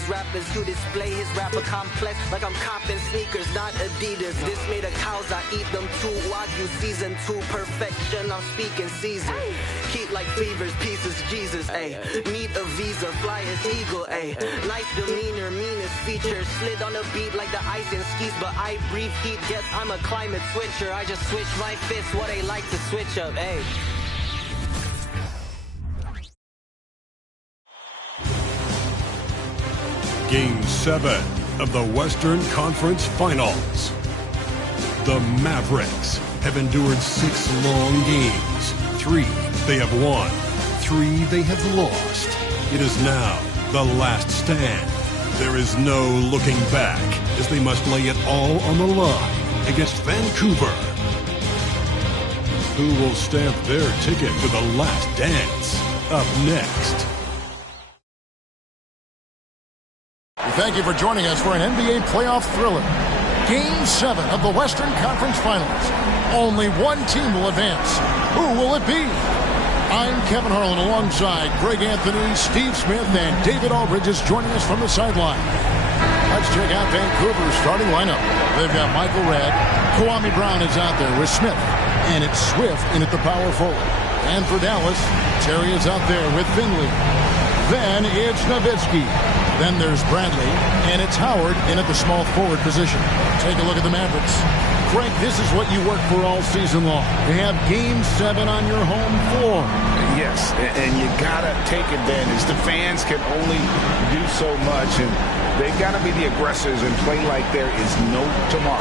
these rappers who display his rapper complex like I'm copping sneakers, not Adidas. This made of cows, I eat them too. Wagyu season 2, perfection, I'm speaking season. Keep like fevers, pieces, Jesus, ayy. Need a visa, fly as eagle, ayy. Nice demeanor, meanest features. Slid on the beat like the ice and skis, but I breathe heat. Guess I'm a climate switcher. I just switch my fists, what they like to switch up, ayy. Game 7 of the Western Conference Finals. The Mavericks have endured 6 long games. 3 they have won, 3 they have lost. It is now the last stand. There is no looking back as they must lay it all on the line against Vancouver. Who will stamp their ticket to the last dance? Up next. Thank you for joining us for an NBA playoff thriller. Game 7 of the Western Conference Finals. Only one team will advance. Who will it be? I'm Kevin Harlan alongside Greg Anthony, Steve Smith, and David Aldridge is joining us from the sideline. Let's check out Vancouver's starting lineup. They've got Michael Redd. Kwame Brown is out there with Smith. And it's Swift in at the power forward. And for Dallas, Terry is out there with Finley. Then it's Nowitzki. Then there's Bradley, and it's Howard in at the small forward position. Take a look at the Mavericks. Frank, this is what you work for all season long. You have Game 7 on your home floor. Yes, and you got to take advantage. The fans can only do so much, and they've got to be the aggressors and play like there is no tomorrow.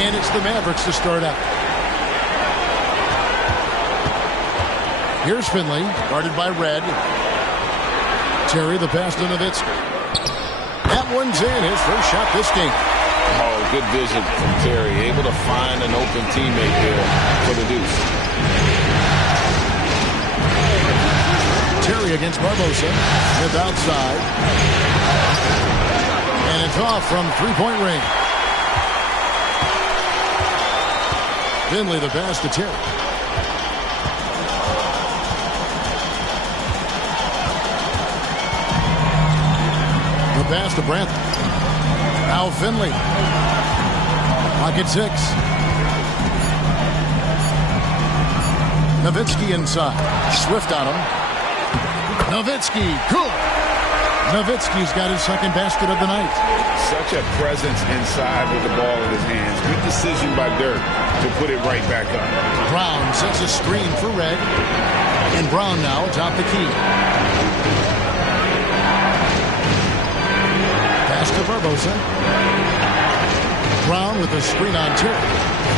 And it's the Mavericks to start out. Here's Finley, guarded by Redd. Terry, the pass to Nowitzki. That one's in, his first shot this game. Oh, good vision from Terry. Able to find an open teammate there for the deuce. Terry against Barbosa. Smith outside. And it's off from three-point range. Finley, the pass to Terry. The pass to Brantley. Now Finley. Pocket 6. Nowitzki inside. Swift on him. Nowitzki. Cool. Nowitzki's got his second basket of the night. Such a presence inside with the ball in his hands. Good decision by Dirk to put it right back up. Brown sets a screen for Redd. And Brown now atop the key. Pass to Barbosa. Brown with the screen on Terry.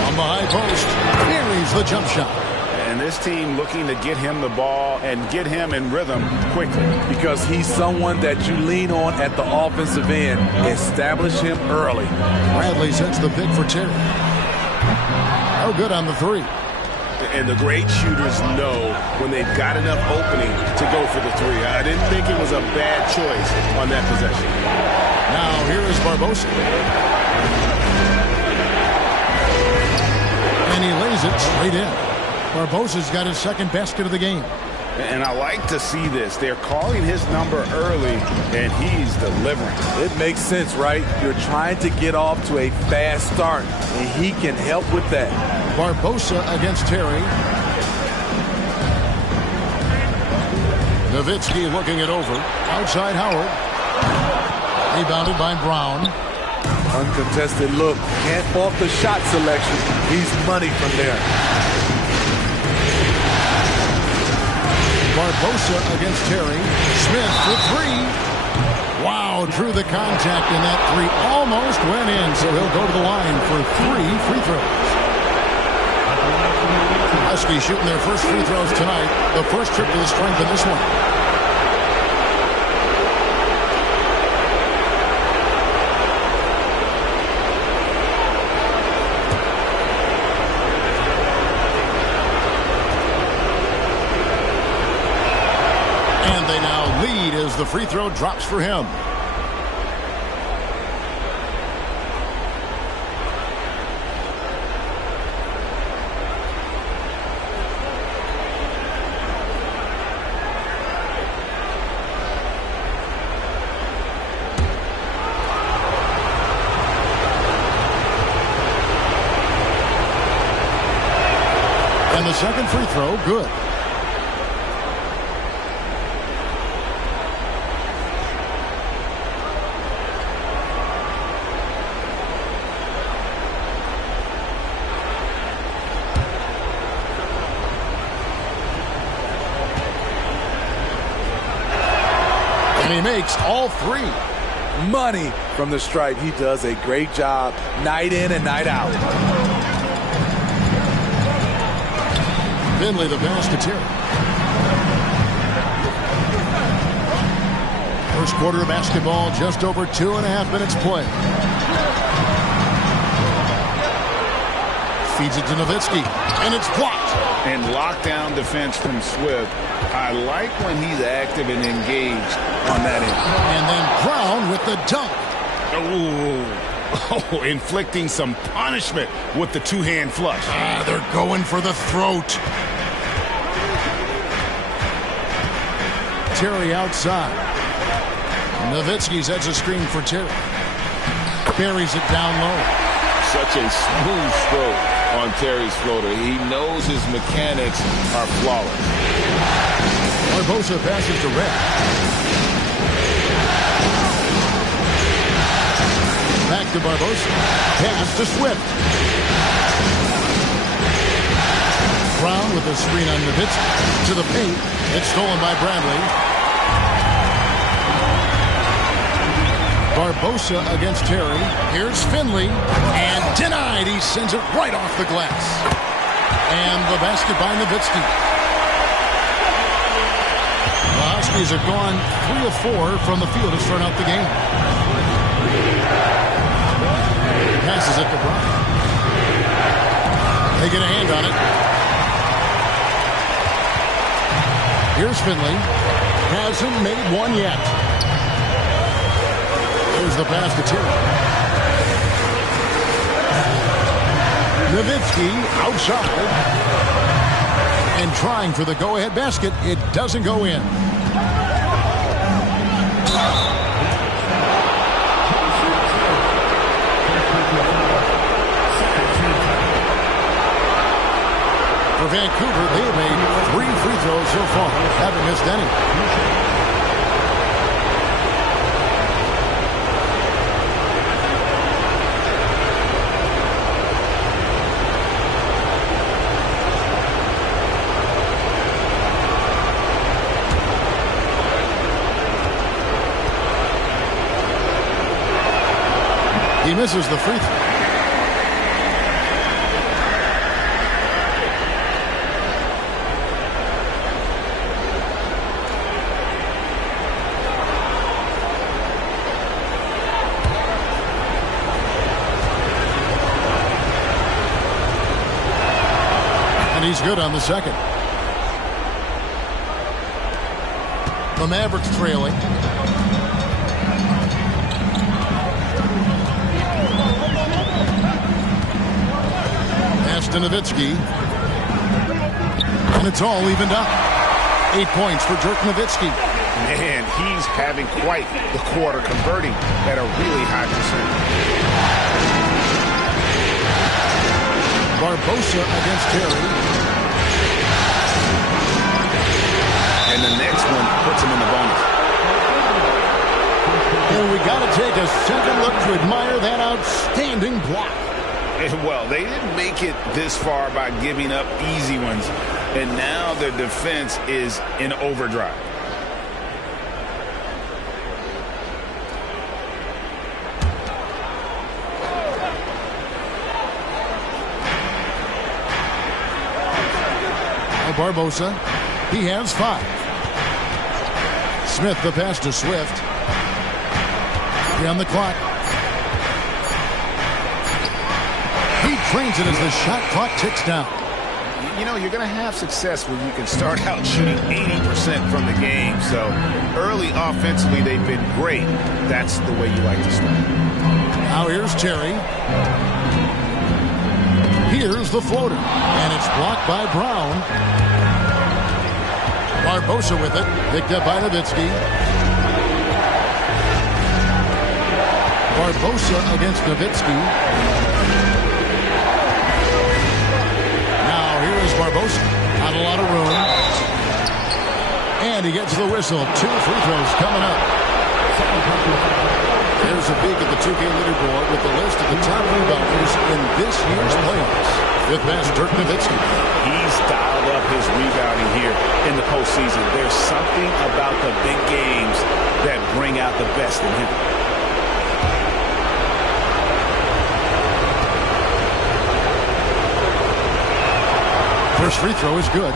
On the high post. Carries the jump shot. And this team looking to get him the ball and get him in rhythm quickly. Because he's someone that you lean on at the offensive end. Establish him early. Bradley sets the pick for Terry. Oh, good on the three. And the great shooters know when they've got enough opening to go for the three. I didn't think it was a bad choice on that possession. Now here is Barbosa. And he lays it straight in. Barbosa's got his second basket of the game. And I like to see this. They're calling his number early, and he's delivering. It makes sense, right? You're trying to get off to a fast start, and he can help with that. Barbosa against Terry. Nowitzki looking it over. Outside Howard. Rebounded by Brown. Uncontested look. Can't fault the shot selection. He's money from there. Barbosa against Terry. Smith for three. Wow, drew the contact in that three. Almost went in, so he'll go to the line for 3 free throws. Huskies shooting their first free throws tonight. The first trip to the strength in this one. And they now lead as the free throw drops for him. And the second free throw, good. And he makes all three. Money from the stripe. He does a great job night in and night out. Finley the pass to Terry. First quarter of basketball, just over 2.5 minutes play. Feeds it to Nowitzki, and it's blocked. And lockdown defense from Swift. I like when he's active and engaged on that end. And then Brown with the dunk. Oh, inflicting some punishment with the two-hand flush. They're going for the throat. Terry outside. Nowitzki sets a screen for Terry. Buries it down low. Such a smooth stroke on Terry's floater. He knows his mechanics are flawless. Barbosa passes to Red. Back to Barbosa. Pass to Swift. Brown with a screen on Nowitzki. To the paint. It's stolen by Bradley. Barbosa against Terry. Here's Finley. And denied. He sends it right off the glass. And the basket by Nowitzki. The Huskies have gone 3 of 4 from the field to start out the game. Passes it to Brown. They get a hand on it. Here's Finley. Hasn't made one yet. There's the pass to Terry. Nowitzki outside. And trying for the go-ahead basket. It doesn't go in. For Vancouver, they have made 3 free throws so far. Haven't missed any. He misses the free throw. And he's good on the second. The Mavericks trailing. To Nowitzki. And it's all evened up. 8 points for Dirk Nowitzki. Man, he's having quite the quarter, converting at a really high percentage. Barbosa against Terry. And the next one puts him in the bonus. And we got to take a second look to admire that outstanding block. Well, they didn't make it this far by giving up easy ones, and now their defense is in overdrive. Barbosa, he has 5. Smith the pass to Swift. On the clock. Trains it as the shot clock ticks down. You know, you're going to have success when you can start out shooting 80% from the game. So early offensively, they've been great. That's the way you like to start. Now here's Terry. Here's the floater. And it's blocked by Brown. Barbosa with it. Picked up by Nowitzki. Barbosa against Nowitzki. Barbosa. Not a lot of room. And he gets the whistle. 2 free throws coming up. There's a peek at the 2K leaderboard with the list of the top rebounders in this year's playoffs. Fifth best, Dirk Nowitzki. He's dialed up his rebounding here in the postseason. There's something about the big games that bring out the best in him. First free throw is good.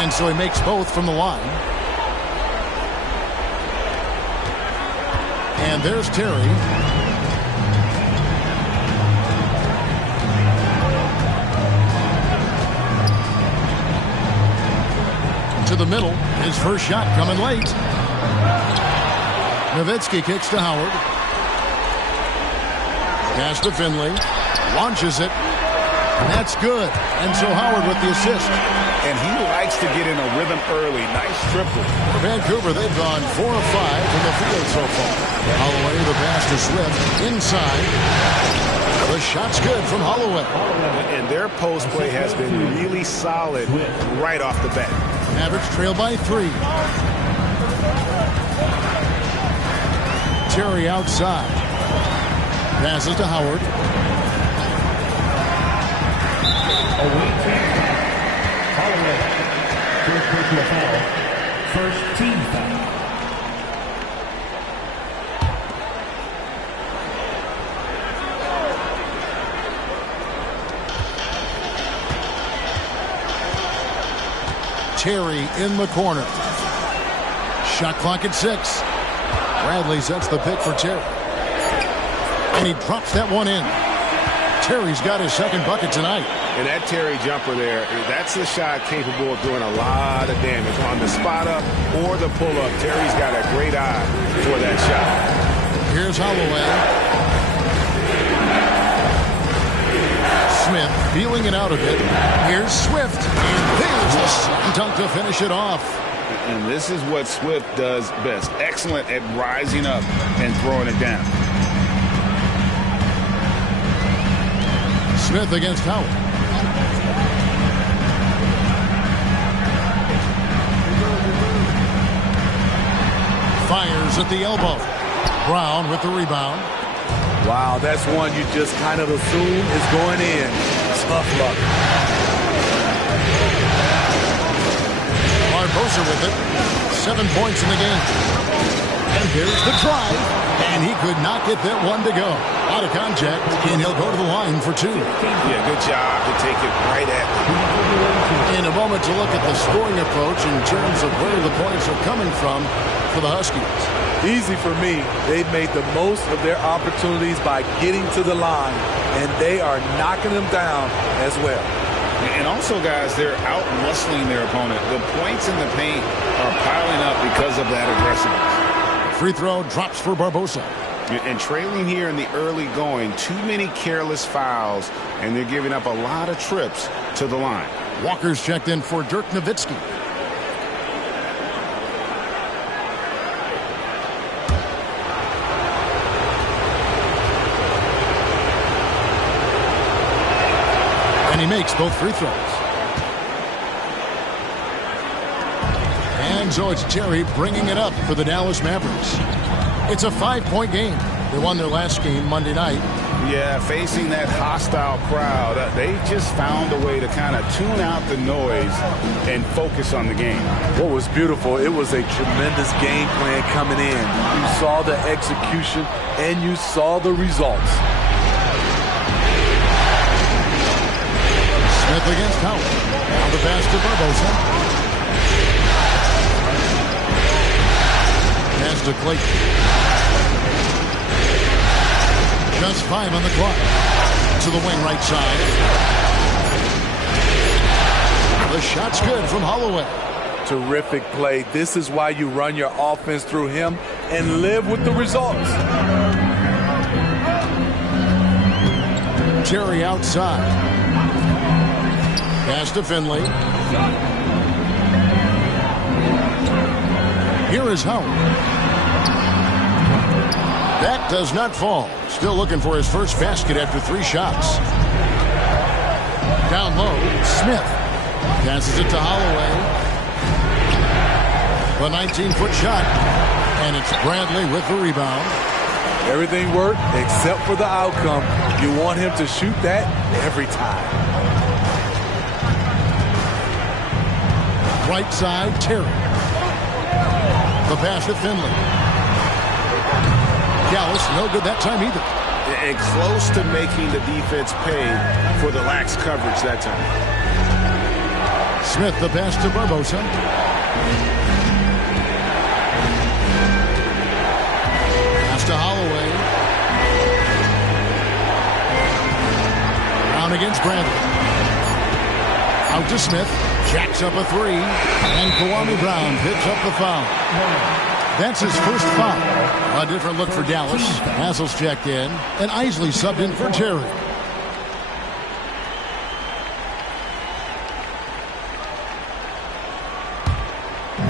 And so he makes both from the line. And there's Terry. To the middle. His first shot coming late. Nowitzki kicks to Howard. Pass to Finley. Launches it. And that's good. And so Howard with the assist. And he likes to get in a rhythm early. Nice triple. For Vancouver, they've gone 4 of 5 from the field so far. Holloway, the pass to Swift. Inside. The shot's good from Holloway. And their post play has been really solid right off the bat. Mavericks trail by 3. Terry outside. Passes to Howard. Holloway. First personal foul. First team foul. Terry in the corner. Shot clock at 6. Bradley sets the pick for Terry. And he drops that one in. Terry's got his second bucket tonight. And that Terry jumper there, that's a shot capable of doing a lot of damage. On the spot up or the pull up, Terry's got a great eye for that shot. Here's Holloway. Smith feeling it out a bit. Here's Swift. And there's the slam dunk to finish it off. And this is what Swift does best. Excellent at rising up and throwing it down. Smith against Howard. Fires at the elbow. Brown with the rebound. Wow, that's one you just kind of assume is going in. Tough luck. Barbosa with it. 7 points in the game. And there's the drive. And he could not get that one to go. Out of contact, and he'll go to the line for 2. Yeah, good job to take it right at them. In a moment to look at the scoring approach in terms of where the points are coming from for the Huskies. Easy for me. They've made the most of their opportunities by getting to the line, and they are knocking them down as well. And also, guys, they're out-muscling their opponent. The points in the paint are piling up because of that aggressiveness. Free throw drops for Barbosa. And trailing here in the early going, too many careless fouls, and they're giving up a lot of trips to the line. Walker's checked in for Dirk Nowitzki. And he makes both free throws. And so it's Terry bringing it up for the Dallas Mavericks. It's a 5-point game. They won their last game Monday night. Yeah, facing that hostile crowd, they just found a way to kind of tune out the noise and focus on the game. What was beautiful, it was a tremendous game plan coming in. You saw the execution and you saw the results. Smith against Howard. Now the pass to Barbosa. Pass to Clayton. Just 5 on the clock. To the wing right side. The shot's good from Holloway. Terrific play. This is why you run your offense through him and live with the results. Terry outside. Pass to Finley. here is Howard. That does not fall. Still looking for his first basket after 3 shots. Down low, Smith. Passes it to Holloway. The 19-foot shot. And it's Bradley with the rebound. Everything worked except for the outcome. You want him to shoot that every time. Right side, Terry. The pass to Finley. Dallas, no good that time either. And close to making the defense pay for the lax coverage that time. Smith, the pass to Barbosa. Pass to Holloway. Brown against Bradley. Out to Smith. Jacks up a 3. And Kwame Brown picks up the foul. That's his first foul. A different look for Dallas. Hassel's checked in. And Isley subbed in for Terry.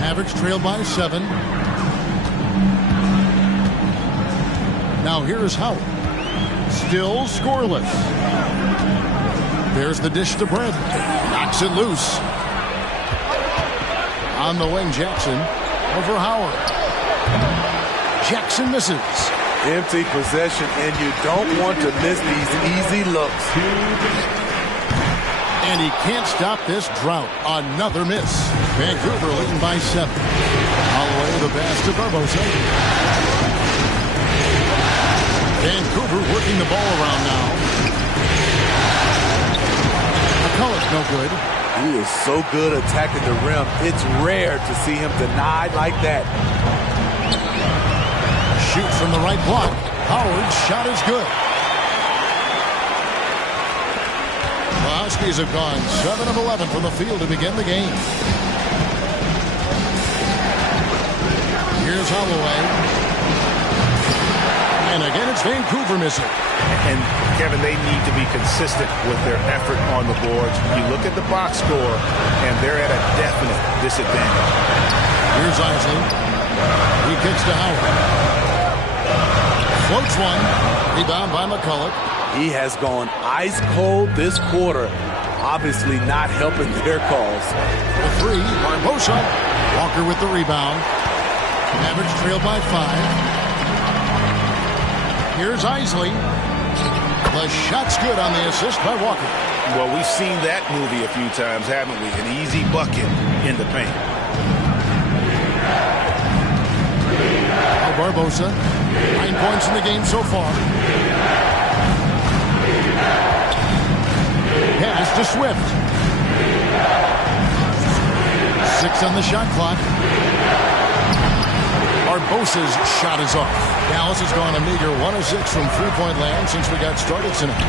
Mavericks trail by 7. Now here's Howard. Still scoreless. There's the dish to Bradley. Knocks it loose. On the wing, Jackson. Over Howard. Jackson misses. Empty possession, and you don't want to miss these easy looks. And he can't stop this drought. Another miss. Vancouver leading by 7. Holloway the pass to Barbosa. Vancouver working the ball around now. McCulloch no good. He is so good attacking the rim. It's rare to see him denied like that. Shoots from the right block. Howard's shot is good. The Huskies have gone 7 of 11 from the field to begin the game. Here's Holloway. And again, it's Vancouver missing. And, Kevin, they need to be consistent with their effort on the boards. You look at the box score, and they're at a definite disadvantage. Here's Isley. He kicks to Howard. Floats one. Rebound by McCulloch. He has gone ice cold this quarter. Obviously not helping their cause. The 3, Barbosa. Walker with the rebound. Mavericks trail by 5. Here's Isley. The shot's good on the assist by Walker. Well, we've seen that movie a few times, haven't we? An easy bucket in the paint. Now Barbosa. 9 points in the game so far. Pass to Swift. 6 on the shot clock. Barbosa's shot is off. Dallas has gone a meager 1 of 6 from three-point land since we got started tonight.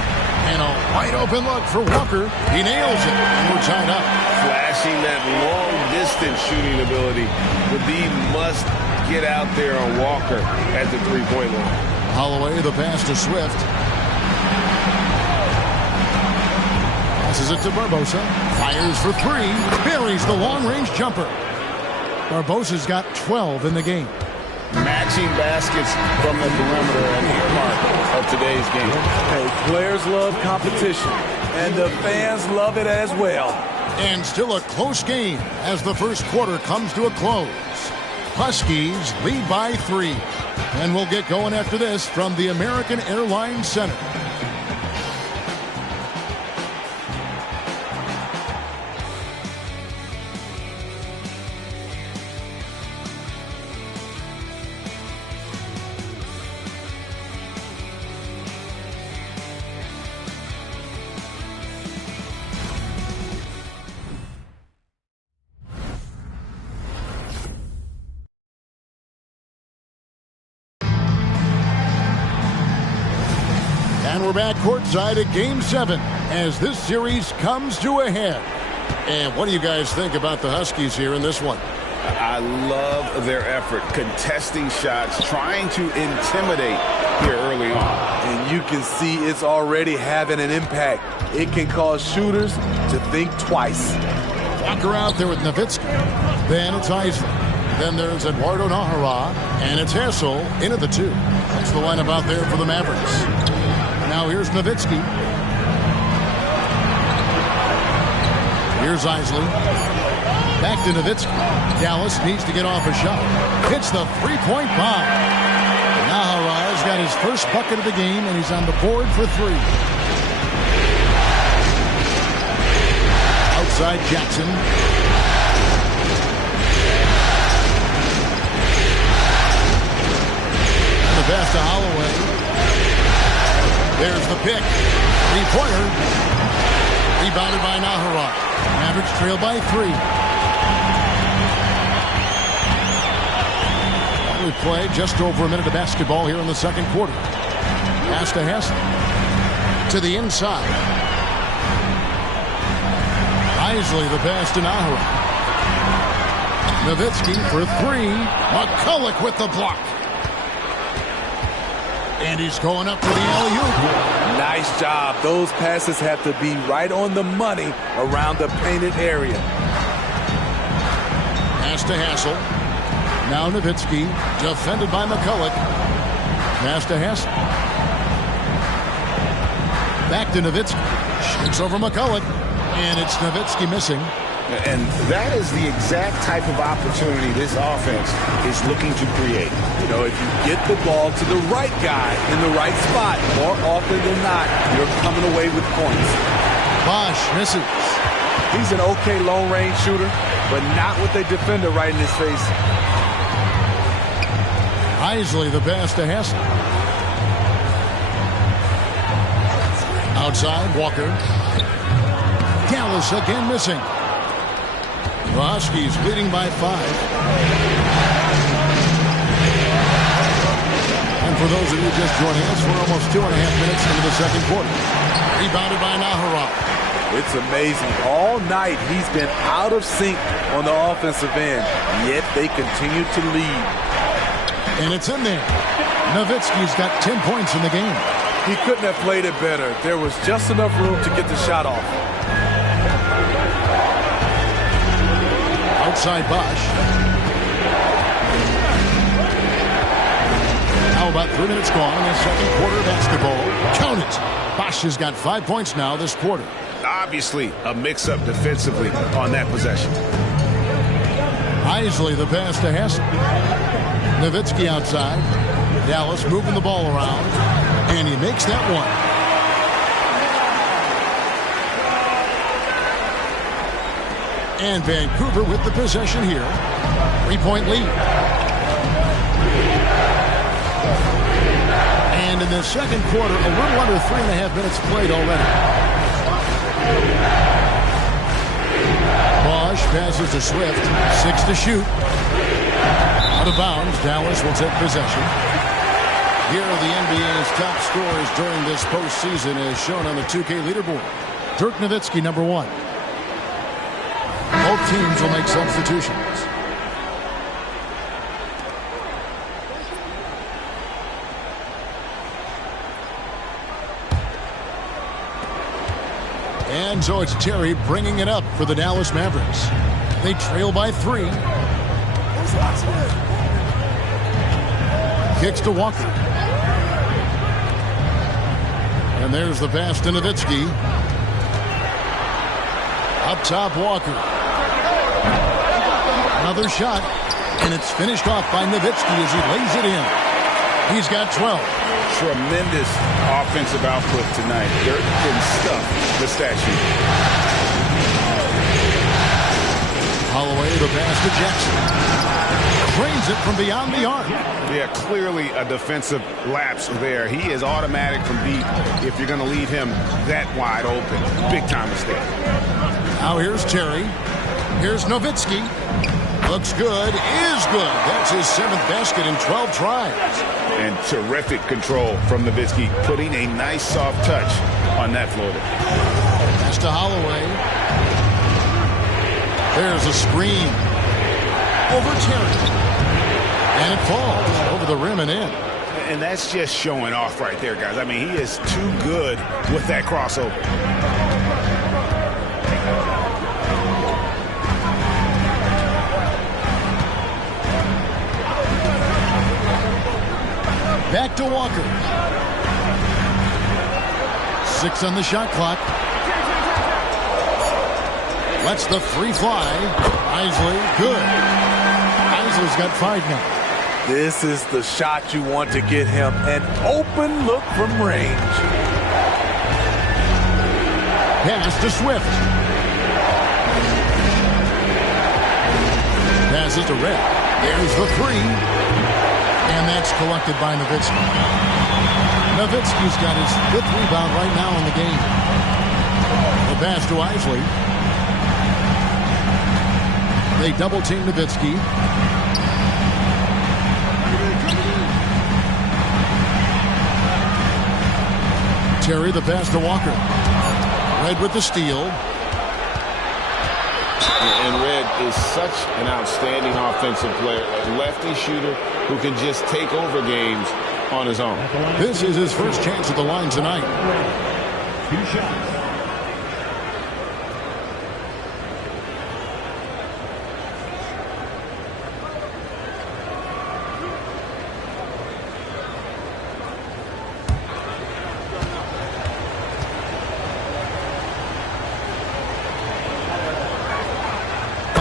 And a wide open look for Walker. He nails it, and we're tied up. Flashing that long-distance shooting ability. But he must get out there on Walker at the three-point line. Holloway, the pass to Swift. Passes it to Barbosa. Fires for 3. Buries the long-range jumper. Barbosa's got 12 in the game. Matching baskets from the perimeter and earmark of today's game. Hey, players love competition, and the fans love it as well. And still a close game as the first quarter comes to a close. Huskies lead by 3. And we'll get going after this from the American Airlines Center. And we're back courtside at Game 7 as this series comes to a head. And what do you guys think about the Huskies here in this one? I love their effort, contesting shots, trying to intimidate here early on. And you can see it's already having an impact. It can cause shooters to think twice. Walker out there with Nowitzki. Then it's Isley. Then there's Eduardo Nahara, and it's Hassel into the 2. That's the lineup out there for the Mavericks. Now here's Nowitzki. Here's Isley. Back to Nowitzki. Dallas needs to get off a shot. Hits the three-point bomb. Nahara's got his first bucket of the game, and he's on the board for 3. Outside Jackson. And the pass to Holloway. There's the pick. 3-pointer. Rebounded by Nahara. Mavericks trail by 3. We play just over a minute of basketball here in the second quarter. Pass to Hassel. To the inside. Isley the pass to Nahara. Nowitzki for 3. McCulloch with the block. And he's going up for the alley-oop. Nice job. Those passes have to be right on the money around the painted area. Pass to Hassel. Now Nowitzki, defended by McCulloch. Pass to Hassel. Back to Nowitzki. Shoots over McCulloch. And it's Nowitzki missing. And that is the exact type of opportunity this offense is looking to create. You know, if you get the ball to the right guy in the right spot, more often than not, you're coming away with points. Bosch misses. He's an okay long-range shooter, but not with a defender right in his face. Isley the pass to Hassel. Outside, Walker. Dallas again missing. Roski's leading by 5. And for those of you just joining us, we're almost 2.5 minutes into the second quarter. Rebounded by Nahara. It's amazing. All night he's been out of sync on the offensive end, yet they continue to lead. And it's in there. Nowitzki's got 10 points in the game. He couldn't have played it better. There was just enough room to get the shot off. Outside Bosch. How about 3 minutes gone in the second quarter of basketball? Count it. Bosch has got 5 points now this quarter. Obviously, a mix-up defensively on that possession. Isley the pass to Hassel. Nowitzki outside. Dallas moving the ball around. And he makes that one. And Vancouver with the possession here. 3-point lead. And in the second quarter, a little under 3.5 minutes played already. Bosch passes to Swift. 6 to shoot. Out of bounds. Dallas will take possession. Here are the NBA's top scorers during this postseason as shown on the 2K leaderboard. Dirk Nowitzki, number 1. Both teams will make substitutions. And so it's Terry bringing it up for the Dallas Mavericks. They trail by 3. Kicks to Walker. And there's the pass to Nowitzki. Up top, Walker. Another shot. And it's finished off by Nowitzki as he lays it in. He's got 12. Tremendous offensive output tonight. Dirk can stuff the statue. Holloway, the pass to Jackson. Cranes it from beyond the arc. Yeah, clearly a defensive lapse there. He is automatic from deep if you're going to leave him that wide open. Big time mistake. Now here's Terry. Here's Nowitzki. Looks good. Is good. That's his 7th basket in 12 tries. And terrific control from Nowitzki, putting a nice soft touch on that floater. Pass to Holloway. There's a screen. Over Terry. And it falls over the rim and in. And that's just showing off right there, guys. I mean, he is too good with that crossover. Back to Walker. 6 on the shot clock. Lets the three fly. Isley, good. Isley's got 5 now. This is the shot you want to get him. An open look from range. Pass to Swift. Passes to Red. There's the 3. And that's collected by Nowitzki. Nowitzki's got his 5th rebound right now in the game. The pass to Isley. They double-team Nowitzki. Terry, the pass to Walker. Red with the steal. And Red is such an outstanding offensive player, a lefty shooter who can just take over games on his own. This is his first chance at the line tonight. 2 shots.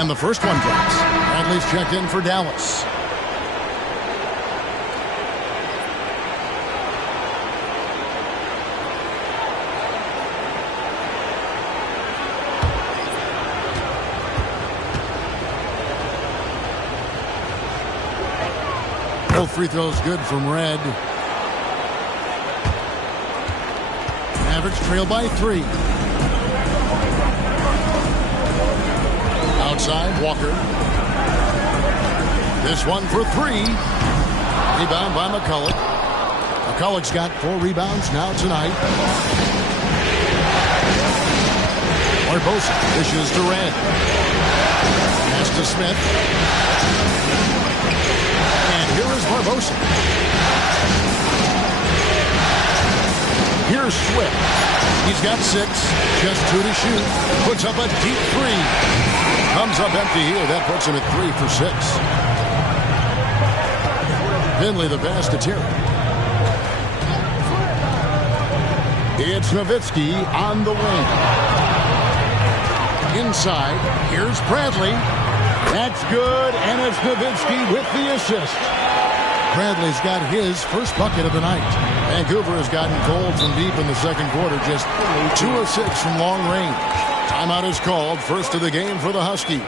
And the first one drops. Bradley's checked in for Dallas. Both free throws good from Red. Mavericks trail by 3. Outside, Walker. This one for 3. Rebound by McCulloch. McCulloch's got 4 rebounds now tonight. Barbosa dishes to Red. Pass to Smith. And here is Barbosa. Here's Swift. He's got 6. Just 2 to shoot. Puts up a deep 3. Comes up empty here. That puts him at 3 for 6. Finley the pass to Terry. It's Nowitzki on the wing. Inside. Here's Bradley. That's good. And it's Nowitzki with the assist. Bradley's got his first bucket of the night. Vancouver has gotten cold from deep in the second quarter. Just 2 of 6 from long range. Timeout is called. First of the game for the Huskies.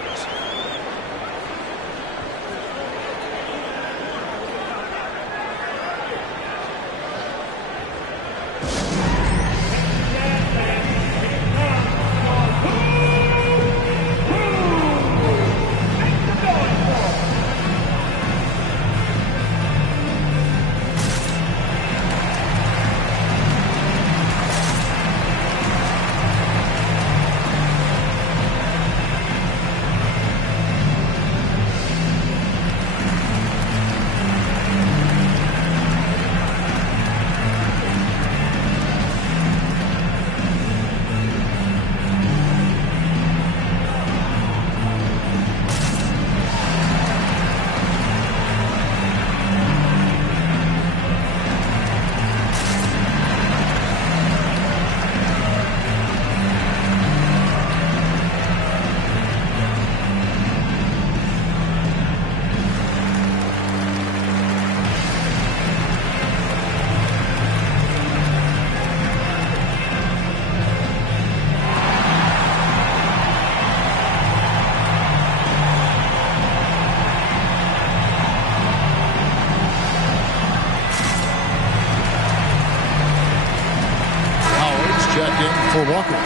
For Walker.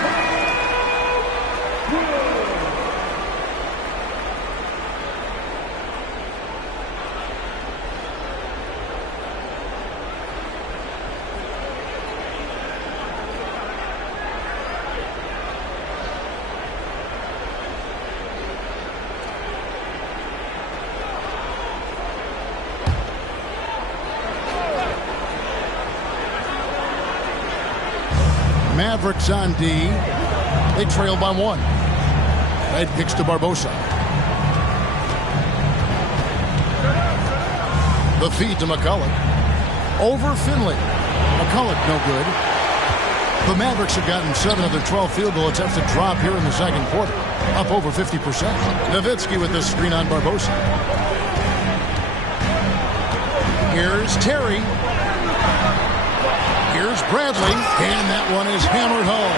Mavericks on D. They trail by 1. Red kicks to Barbosa. The feed to McCulloch. over Finley. McCulloch, no good. The Mavericks have gotten 7 of their 12 field goal attempts to drop here in the second quarter, up over 50%. Nowitzki with the screen on Barbosa. Here's Terry. Here's Bradley, and that one is hammered home.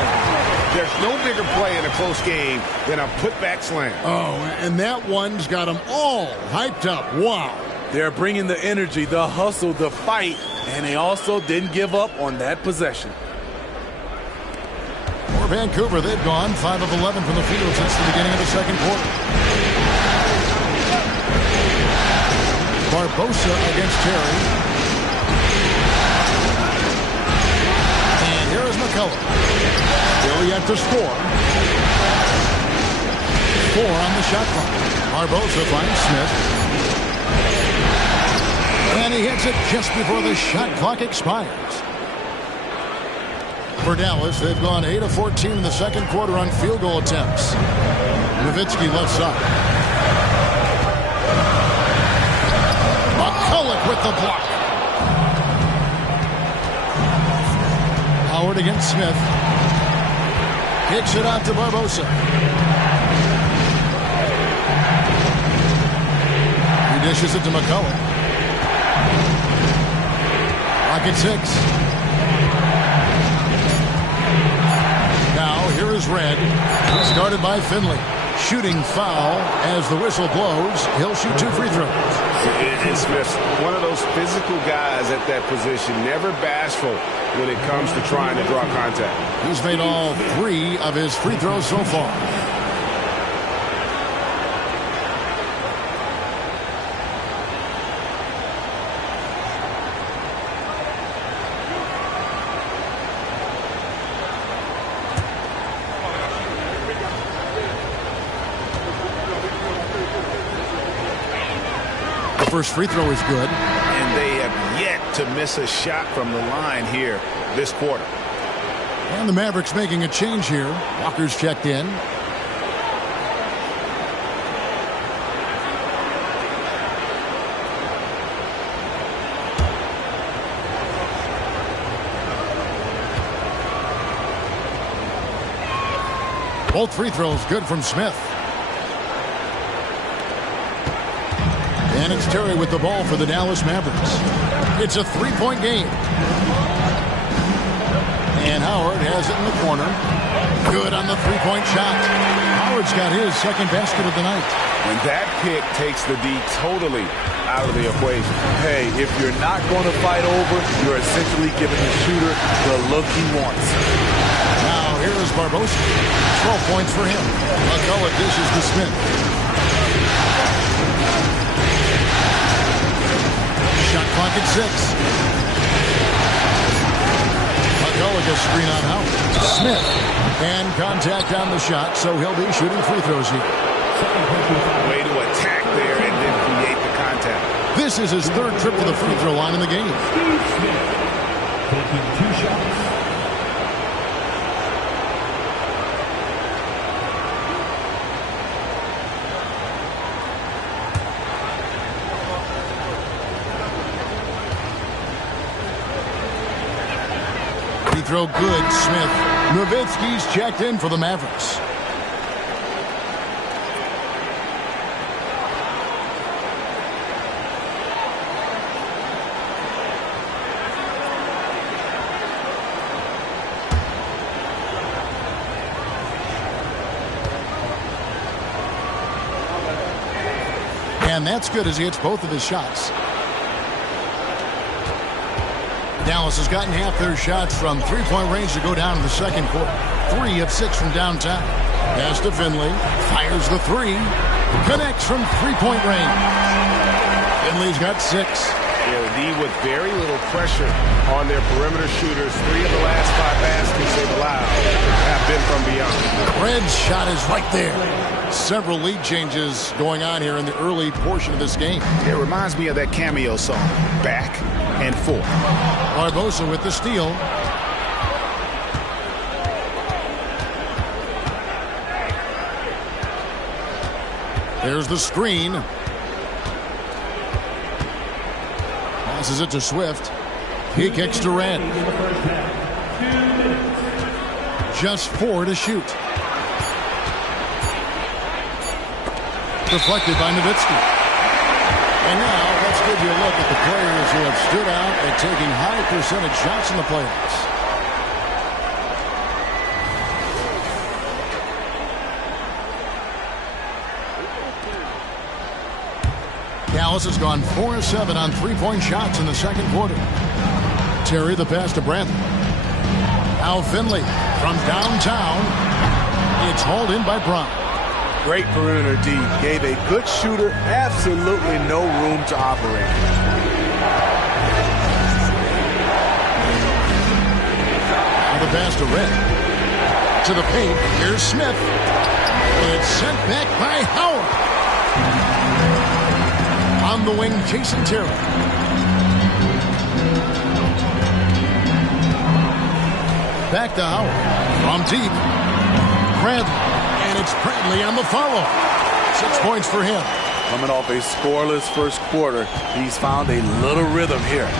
There's no bigger play in a close game than a putback slam. Oh, and that one's got them all hyped up. Wow. They're bringing the energy, the hustle, the fight, and they also didn't give up on that possession. For Vancouver, they've gone 5 of 11 from the field since the beginning of the second quarter. Barbosa against Terry. And here is McCulloch. Still yet to score. 4 on the shot clock. Barbosa finds Smith. And he hits it just before the shot clock expires. For Dallas, they've gone 8 of 14 in the second quarter on field goal attempts. Nowitzki left side. McCulloch with the block. Howard against Smith. Kicks it out to Barbosa. He dishes it to McCulloch. Rocket 6. Now here is Red. He's guarded by Finley. Shooting foul as the whistle blows. He'll shoot 2 free throws. And Smith's one of those physical guys at that position, never bashful when it comes to trying to draw contact. He's made all 3 of his free throws so far. First free throw is good. And they have yet to miss a shot from the line here this quarter. And the Mavericks making a change here. Walker's checked in. Both free throws good from Smith. And it's Terry with the ball for the Dallas Mavericks. It's a 3-point game. And Howard has it in the corner. Good on the 3-point shot. Howard's got his second basket of the night. And that pick takes the D totally out of the equation. Hey, if you're not going to fight over, you're essentially giving the shooter the look he wants. Now here is Barbosa. 12 points for him. McCulloch dishes to Smith. Shot clock at 6. McCulloch a screen on Howard. Smith. And contact on the shot, so he'll be shooting free throws here. Way to attack there and then create the contact. This is his 3rd trip to the free throw line in the game. Steve Smith taking 2 shots. Throw good, Smith. Nowitzki's checked in for the Mavericks. And that's good as he hits both of his shots. Dallas has gotten half their shots from 3-point range to go down in the second quarter. 3 of 6 from downtown. Pass to Finley. Fires the 3. Connects from 3-point range. Finley's got 6. Yeah, the D with very little pressure on their perimeter shooters. 3 of the last 5 baskets they've allowed have been from beyond. Red's shot is right there. Several lead changes going on here in the early portion of this game. It reminds me of that cameo song, Back and Forth. Barbosa with the steal. There's the screen. Passes it to Swift. He kicks to Red. Just 4 to shoot. Deflected by Nowitzki. And now let's give you a look at the players who have stood out at taking high percentage shots in the playoffs. Dallas has gone 4 of 7 on three-point shots in the second quarter. Terry the pass to Bradley. Now Finley from downtown. It's hauled in by Brown. Great perimeter D. Gave a good shooter absolutely no room to operate. Now the pass to Red. To the paint. Here's Smith. It's sent back by Howard. On the wing, Jason Terry. Back to Howard. From deep. Bradley. And it's Bradley on the follow. 6 points for him. Coming off a scoreless first quarter, he's found a little rhythm here.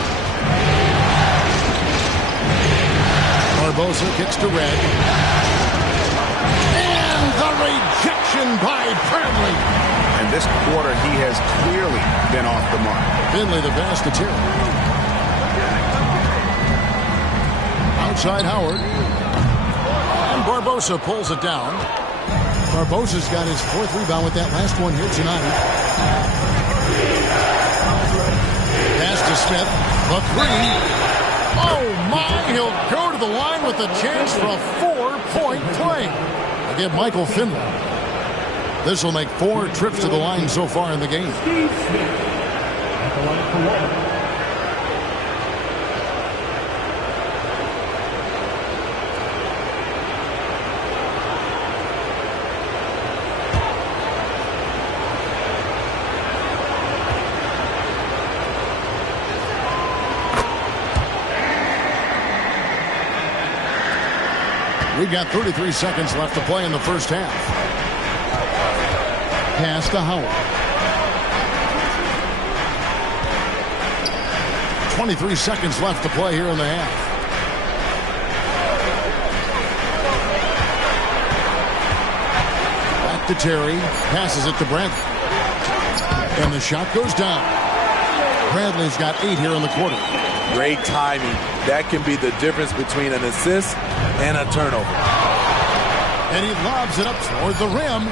Barbosa kicks to Red. And the rejection by Bradley. And this quarter, he has clearly been off the mark. Finley the pass to Terry. Outside Howard. And Barbosa pulls it down. Barbosa's got his 4th rebound with that last one here tonight. Pass to Smith. The 3. Oh my, he'll go to the line with a chance for a 4-point play. I give Michael Finley. This will make 4 trips to the line so far in the game. We've got 33 seconds left to play in the first half. Pass to Howard. 23 seconds left to play here in the half. Back to Terry. Passes it to Bradley. And the shot goes down. Bradley's got 8 here in the quarter. Great timing. That can be the difference between an assist and a turnover. And he lobs it up toward the rim.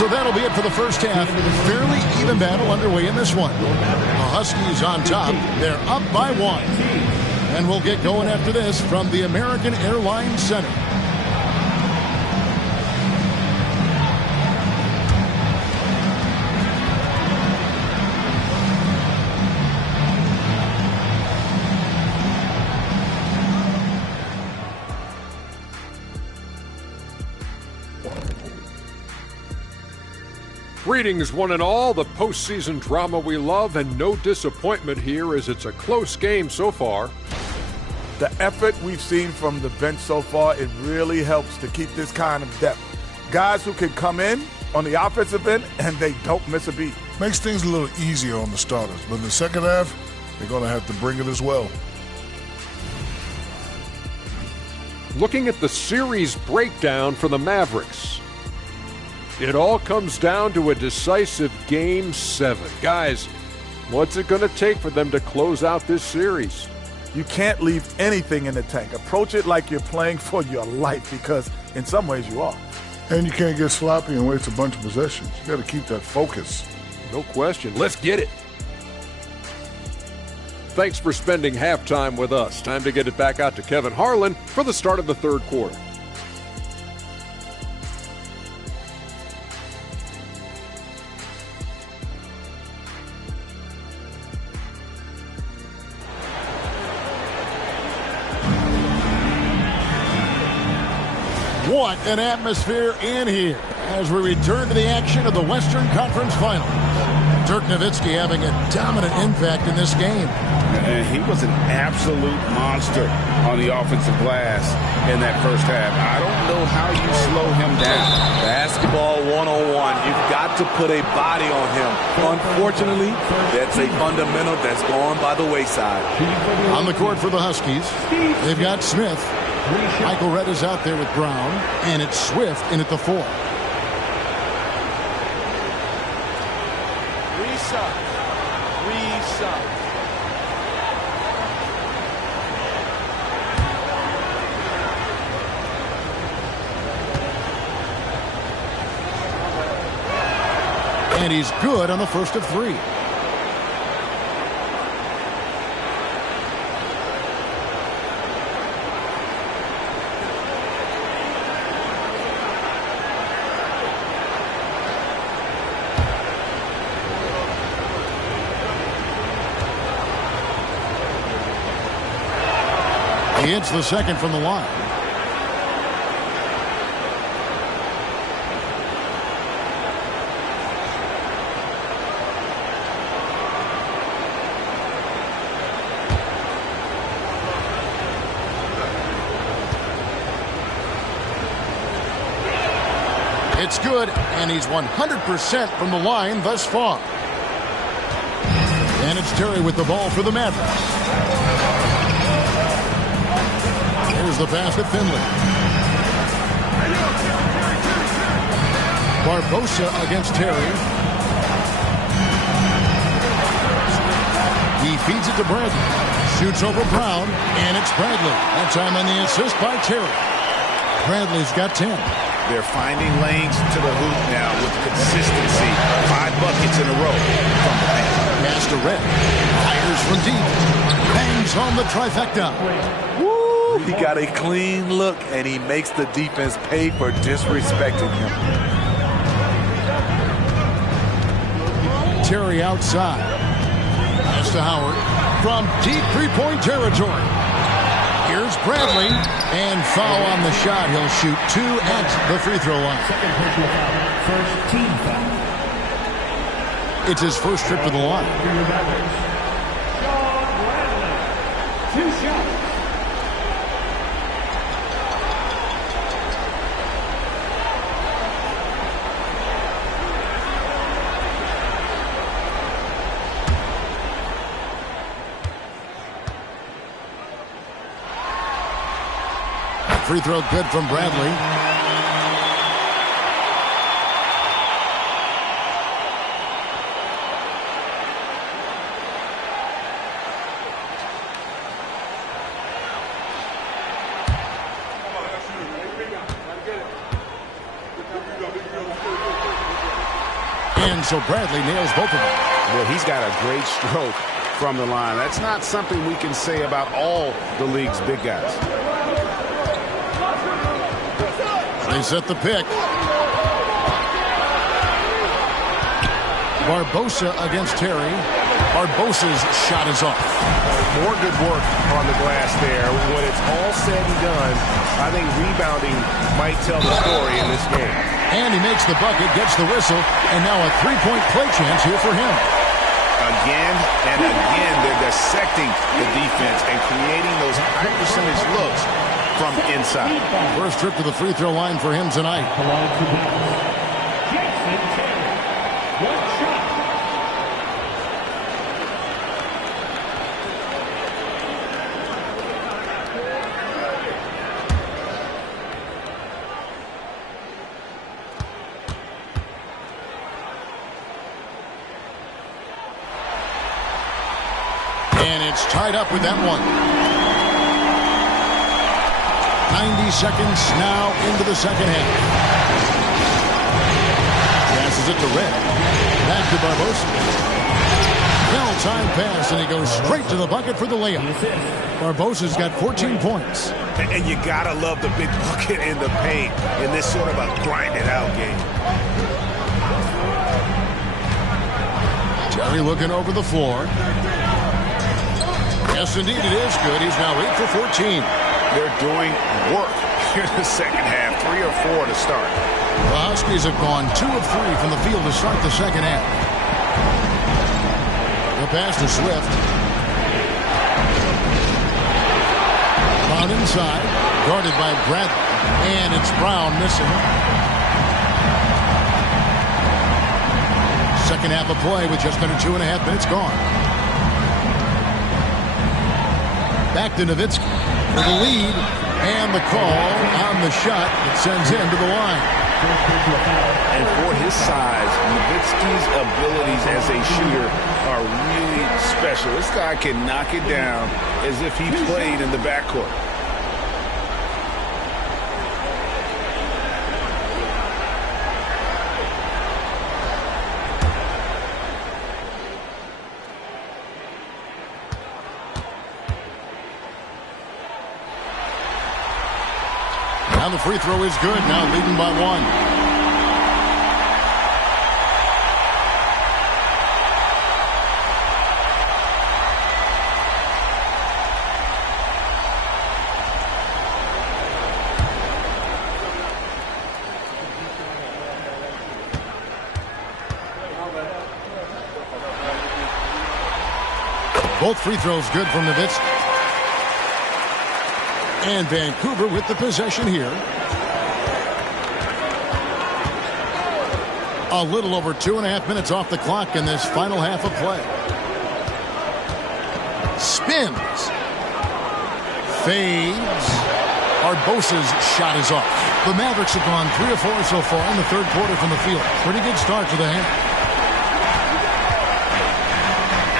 So that'll be it for the first half. Fairly even battle underway in this one. The Huskies on top. They're up by 1. And we'll get going after this from the American Airlines Center. Greetings, one and all. The postseason drama we love, and no disappointment here as it's a close game so far. The effort we've seen from the bench so far, it really helps to keep this kind of depth. Guys who can come in on the offensive end and they don't miss a beat. Makes things a little easier on the starters, but in the second half, they're going to have to bring it as well. Looking at the series breakdown for the Mavericks. It all comes down to a decisive Game 7. Guys, what's it going to take for them to close out this series? You can't leave anything in the tank. Approach it like you're playing for your life, because in some ways you are. And you can't get sloppy and waste a bunch of possessions. You got to keep that focus. No question. Let's get it. Thanks for spending halftime with us. Time to get it back out to Kevin Harlan for the start of the third quarter. What an atmosphere in here as we return to the action of the Western Conference Final. Dirk Nowitzki having a dominant impact in this game. And he was an absolute monster on the offensive glass in that first half. I don't know how you slow him down. Basketball 101. You've got to put a body on him. Unfortunately, that's a fundamental that's gone by the wayside. On the court for the Huskies, they've got Smith. Michael Redd is out there with Brown, and it's Swift in at the 4. And he's good on the first of 3. He hits the second from the line. It's good, and he's 100% from the line thus far. And it's Terry with the ball for the Mavericks. Here's the pass to Finley. Barbosa against Terry. He feeds it to Bradley. Shoots over Brown, and it's Bradley. That time on the assist by Terry. Bradley's got 10. They're finding lanes to the hoop now with consistency. 5 buckets in a row from the paint. Pass to Redd. Fires from deep. Bangs on the trifecta. Woo! He got a clean look, and he makes the defense pay for disrespecting him. Terry outside. Pass to Howard from deep three-point territory. Here's Bradley, and foul on the shot. He'll shoot 2 at the free throw line. Second personal foul. First team foul. It's his first trip to the line. Sean Bradley. 2 shots. Free throw good from Bradley. And so Bradley nails both of them. Well, he's got a great stroke from the line. That's not something we can say about all the league's big guys. They set the pick. Barbosa against Terry. Barbosa's shot is off. More good work on the glass there. When it's all said and done, I think rebounding might tell the story in this game. And he makes the bucket, gets the whistle, and now a three-point play chance here for him. Again and again, they're dissecting the defense and creating those high percentage looks from inside. First trip to the free throw line for him tonight. Jason Terry. 1 shot. And it's tied up with that one. 90 seconds now into the second half. Passes it to Redd. Back to Barbosa. Well-timed pass, and he goes straight to the bucket for the layup. Barbosa's got 14 points. And you gotta love the big bucket in the paint in this sort of a grind-it-out game. Terry looking over the floor. Yes, indeed, it is good. He's now 8 for 14. They're doing work here in the second half. 3 or 4 to start. The Huskies have gone 2 of 3 from the field to start the second half. The pass to Swift. Brown inside. Guarded by Bradley. And it's Brown missing. Second half of play with just under 2.5 minutes gone. Back to Nowitzki for the lead. And the call on the shot that sends him to the line. And for his size, Nowitzki's abilities as a shooter are really special. This guy can knock it down as if he played in the backcourt. Now the free throw is good. Now leading by 1. Both free throws good from Nowitzki. And Vancouver with the possession here. A little over 2.5 minutes off the clock in this final half of play. Spins. Fades. Barbosa's shot is off. The Mavericks have gone 3 of 4 so far in the third quarter from the field. Pretty good start to the half.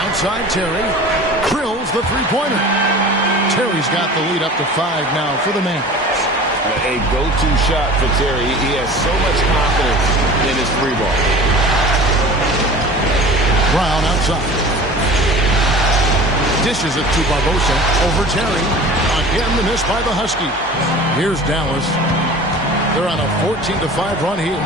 Outside Terry. Drills the three-pointer. Terry's got the lead up to 5 now for the Mavericks. A go-to shot for Terry. He has so much confidence in his free ball. Brown outside. Dishes it to Barbosa. Over Terry. Again the miss by the Huskies. Here's Dallas. They're on a 14-5 run here.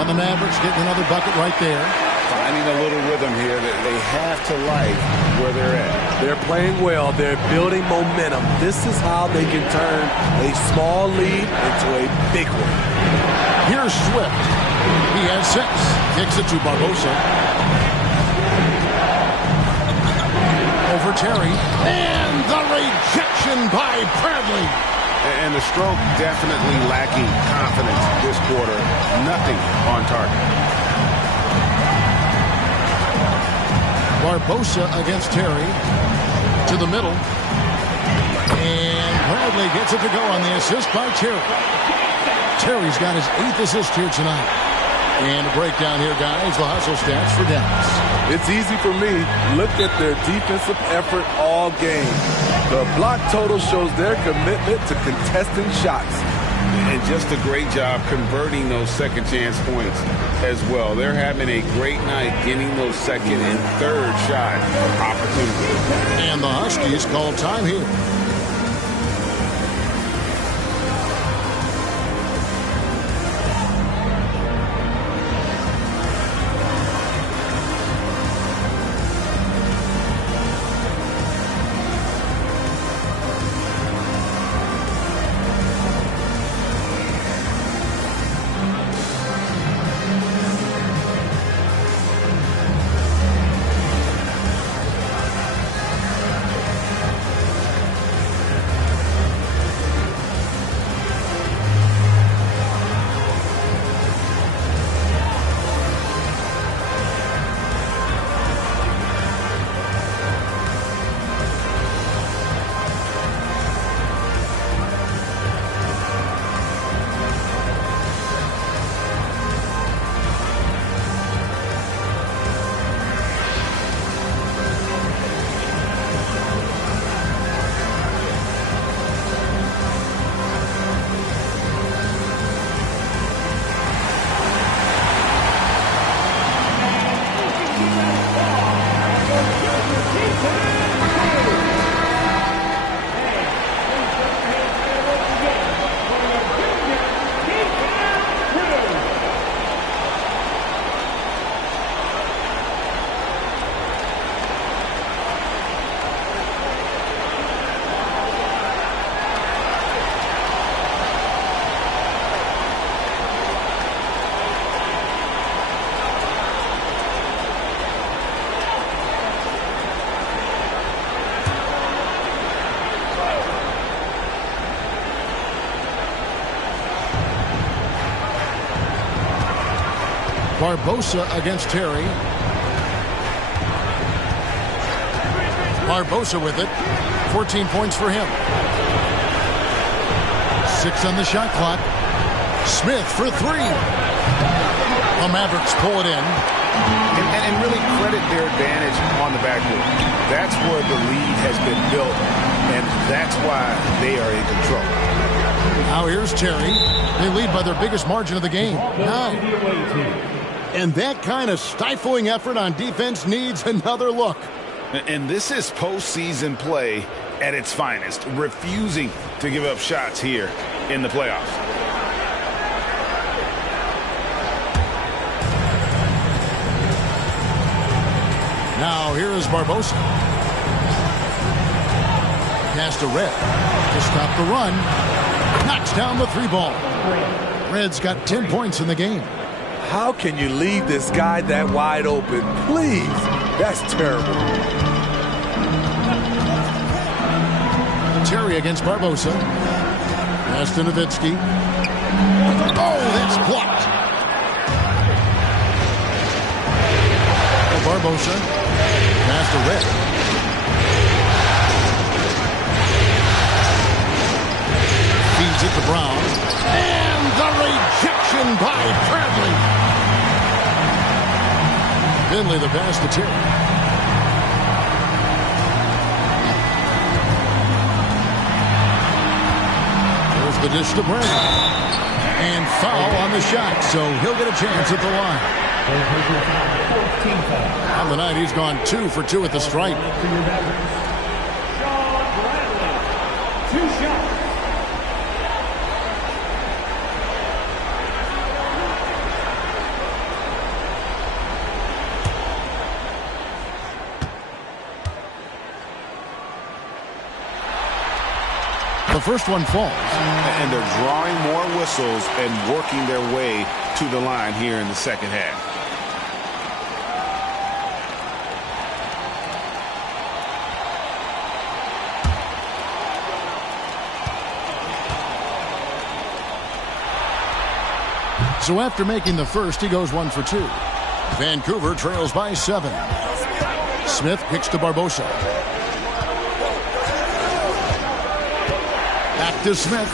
And the Mavericks getting another bucket right there. Finding a little rhythm here that they have to like where they're at. They're playing well. They're building momentum. This is how they can turn a small lead into a big one. Here's Swift. He has 6. Kicks it to Barbosa. Over Terry. And the rejection by Bradley. And the stroke definitely lacking confidence this quarter. Nothing on target. Barbosa against Terry. To the middle. And Bradley gets it to go on the assist by Terry. Terry's got his 8th assist here tonight. And a breakdown here, guys. The hustle stats for Dallas. It's easy for me. Look at their defensive effort all game. The block total shows their commitment to contesting shots. And just a great job converting those second chance points as well. They're having a great night getting those second and third shot opportunities. And the Huskies call time here. Barbosa against Terry. Barbosa with it. 14 points for him. 6 on the shot clock. Smith for 3. The Mavericks pull it in. And really credit their advantage on the backcourt. That's where the lead has been built, and that's why they are in control. Now here's Terry. They lead by their biggest margin of the game, 9. And that kind of stifling effort on defense needs another look. And this is postseason play at its finest, refusing to give up shots here in the playoffs. Now here is Barbosa. Pass to Red to stop the run. Knocks down the 3 ball. Red's got 10 points in the game. How can you leave this guy that wide open? Please. That's terrible. Terry against Barbosa. Pass to Nowitzki. Oh, that's blocked. Barbosa. Pass to Red. Feeds it to Brown. And the rejection by Bradley. Finley the pass to Terry. There's the dish to Bradley. And foul on the shot, so he'll get a chance at the line. On the night, he's gone 2 for 2 at the stripe. Two shots. The first one falls. And they're drawing more whistles and working their way to the line here in the second half. So after making the first, he goes 1 for 2. Vancouver trails by 7. Smith kicks to Barbosa. Back to Smith.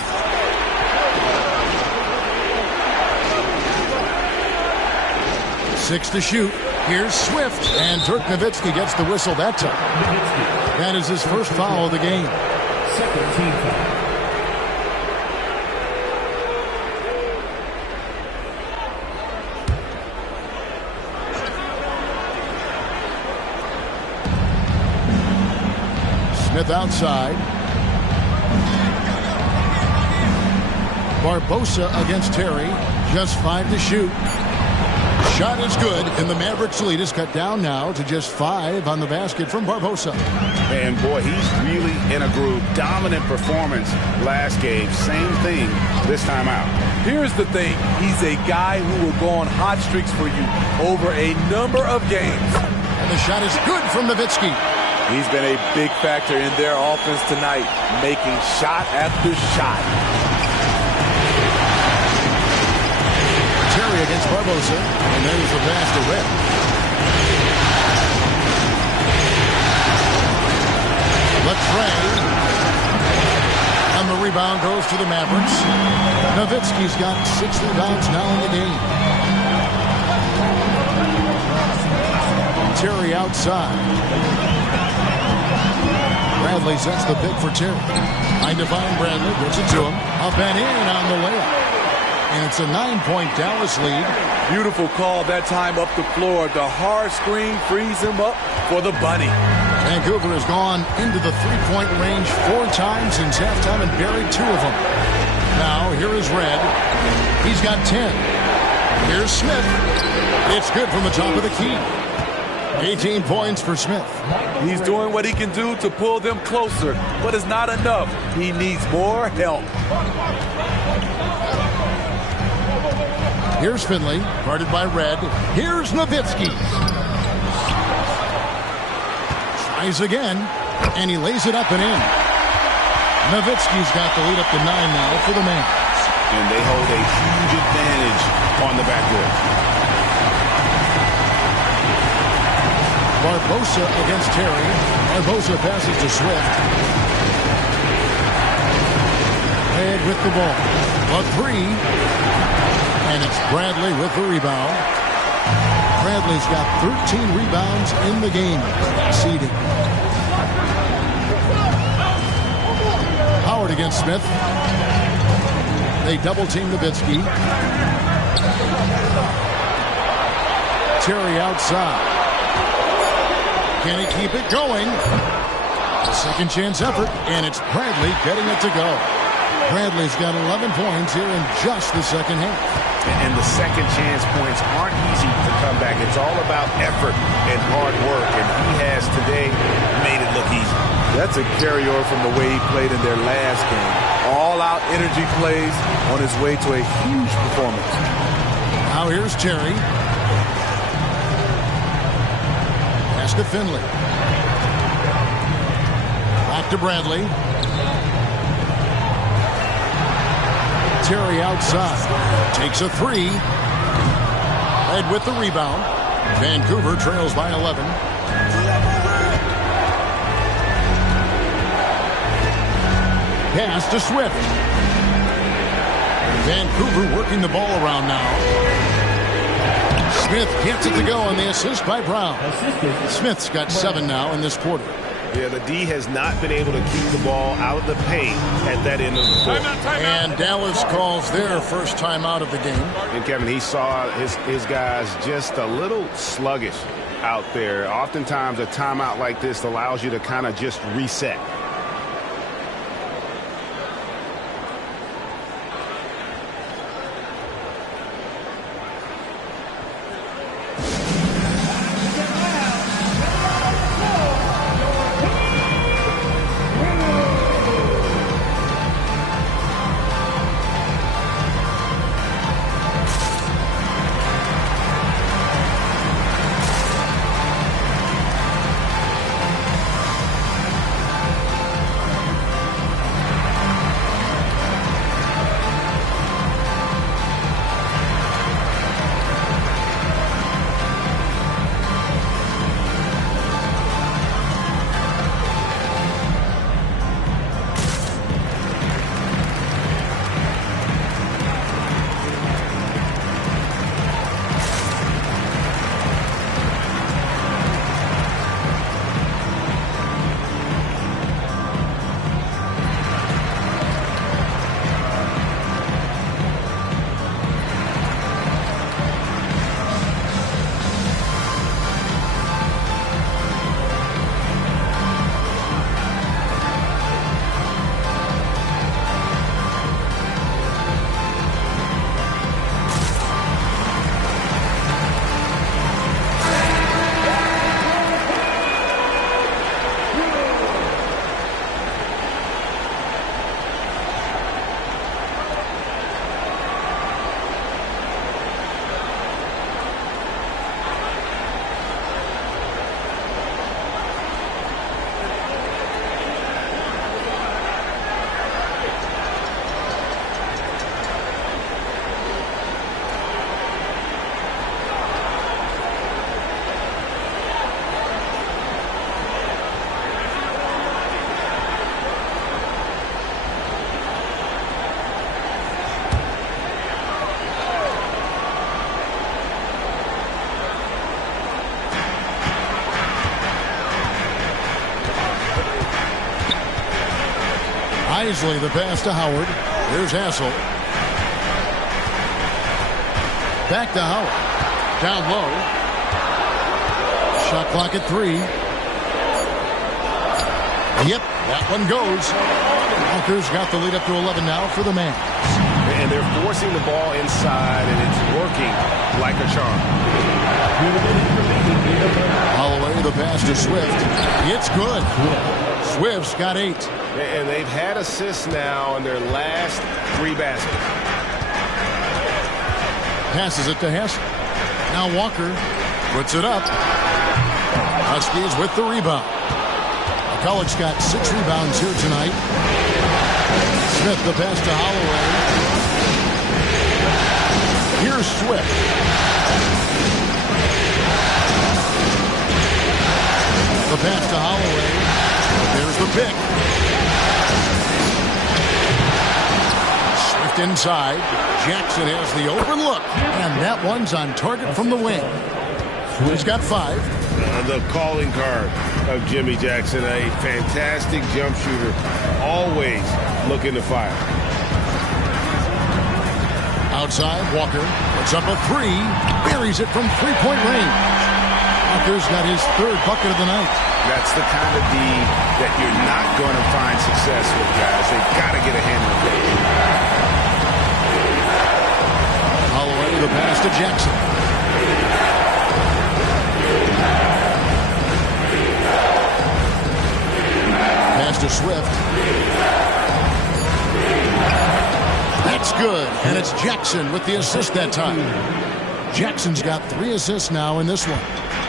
Six to shoot. Here's Swift. And Dirk Nowitzki gets the whistle that time. That is his first foul of the game. Second team foul. Smith outside. Barbosa against Terry. Just 5 to shoot. Shot is good, and the Mavericks lead is cut down now to just 5 on the basket from Barbosa. And boy, he's really in a groove. Dominant performance last game. Same thing this time out. Here's the thing. He's a guy who will go on hot streaks for you over a number of games. And the shot is good from Nowitzki. He's been a big factor in their offense tonight, making shot after shot. Terry against Barbosa, and there's the pass to Red. Latrey. And the rebound goes to the Mavericks. Nowitzki's got 6 rebounds now in the game. Terry outside. Bradley sets the pick for Terry. Trying to find Bradley, gets it to him. Up and in on the layup. And it's a 9-point Dallas lead. Beautiful call that time up the floor. The hard screen frees him up for the bunny. Vancouver has gone into the 3-point range 4 times since halftime and buried 2 of them. Now, here is Red. He's got 10. Here's Smith. It's good from the top of the key. 18 points for Smith. He's doing what he can do to pull them closer, but it's not enough. He needs more help. Here's Finley, guarded by Red. Here's Nowitzki. Tries again, and he lays it up and in. Nowitzki's got the lead up to 9 now for the Mavs. And they hold a huge advantage on the backcourt. Barbosa against Terry. Barbosa passes to Swift. Ed with the ball. A three. And it's Bradley with the rebound. Bradley's got 13 rebounds in the game. Seeding. Howard against Smith. They double-team Nowitzki. Terry outside. Can he keep it going? A second chance effort, and it's Bradley getting it to go. Bradley's got 11 points here in just the second half. And the second chance points aren't easy to come back. It's all about effort and hard work, and he has today made it look easy. That's a carryover from the way he played in their last game. All-out energy plays on his way to a huge performance. Now here's Terry. Pass to Finley. Back to Bradley. Terry outside. Takes a three. Ed with the rebound. Vancouver trails by 11. Pass to Swift. Vancouver working the ball around now. Smith gets it to go on the assist by Brown. Smith's got 7 now in this quarter. Yeah, the D has not been able to keep the ball out of the paint at that end of the court. And Dallas calls their first timeout of the game. And Kevin, he saw his guys just a little sluggish out there. Oftentimes a timeout like this allows you to kind of just reset. Isley the pass to Howard. Here's Hassel. Back to Howard. Down low. Shot clock at 3. Yep, that one goes. Walker's got the lead up to 11 now for the man. And they're forcing the ball inside, and it's working like a charm. Holloway the pass to Swift. It's good. Swift's got 8. And they've had assists now in their last 3 baskets. Passes it to Hess. Now Walker puts it up. Huskies with the rebound. McCulloch's got 6 rebounds here tonight. Smith the pass to Holloway. Here's Swift. inside. Jackson has the open look, and that one's on target from the wing. He's got 5. The calling card of Jimmy Jackson, a fantastic jump shooter, always looking to fire. Outside, Walker puts up a 3, buries it from three-point range. Walker's got his 3rd bucket of the night. That's the kind of D that you're not going to find success with, guys. They've got to get a handle of it. Holloway, the pass to Jackson. Pass to Swift. That's good, and it's Jackson with the assist that time. Jackson's got 3 assists now in this one.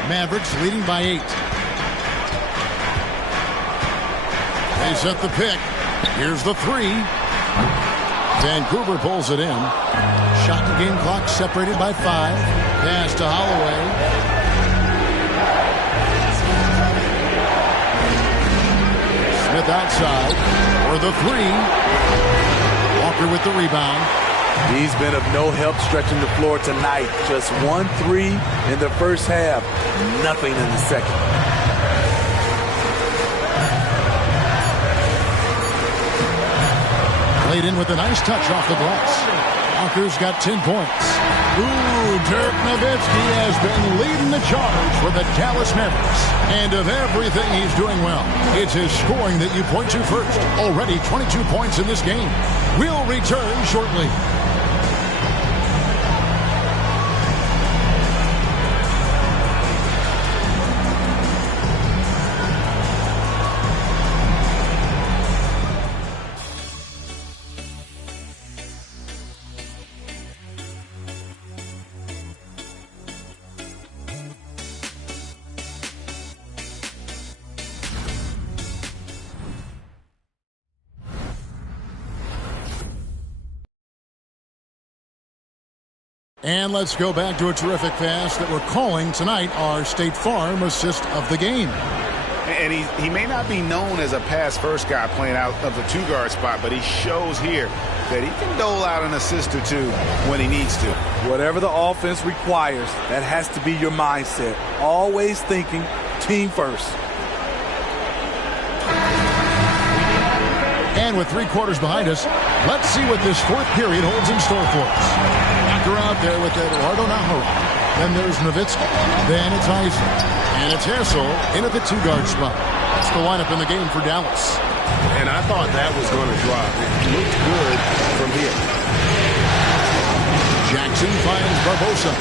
Mavericks leading by 8. They set the pick. Here's the 3. Vancouver pulls it in. Shot and game clock separated by 5. Pass to Holloway. Smith outside for the 3. Walker with the rebound. He's been of no help stretching the floor tonight. Just 1 3 in the first half. Nothing in the second. Played in with a nice touch off the glass. Walker's got 10 points. Ooh, Dirk Nowitzki has been leading the charge for the Dallas Mavericks. And of everything he's doing well, it's his scoring that you point to first. Already 22 points in this game. We'll return shortly. And let's go back to a terrific pass that we're calling tonight our State Farm assist of the game. And he may not be known as a pass-first guy playing out of the 2-guard spot, but he shows here that he can dole out an assist or 2 when he needs to. Whatever the offense requires, that has to be your mindset. Always thinking team first. And with 3 quarters behind us, let's see what this 4th period holds in store for us. Walker out there with Eduardo Nahara. Then there's Nowitzki. Then it's Isley. And it's Hassel in at the 2-guard spot. That's the lineup in the game for Dallas. And I thought that was going to drop. It looked good from here. Jackson finds Barbosa.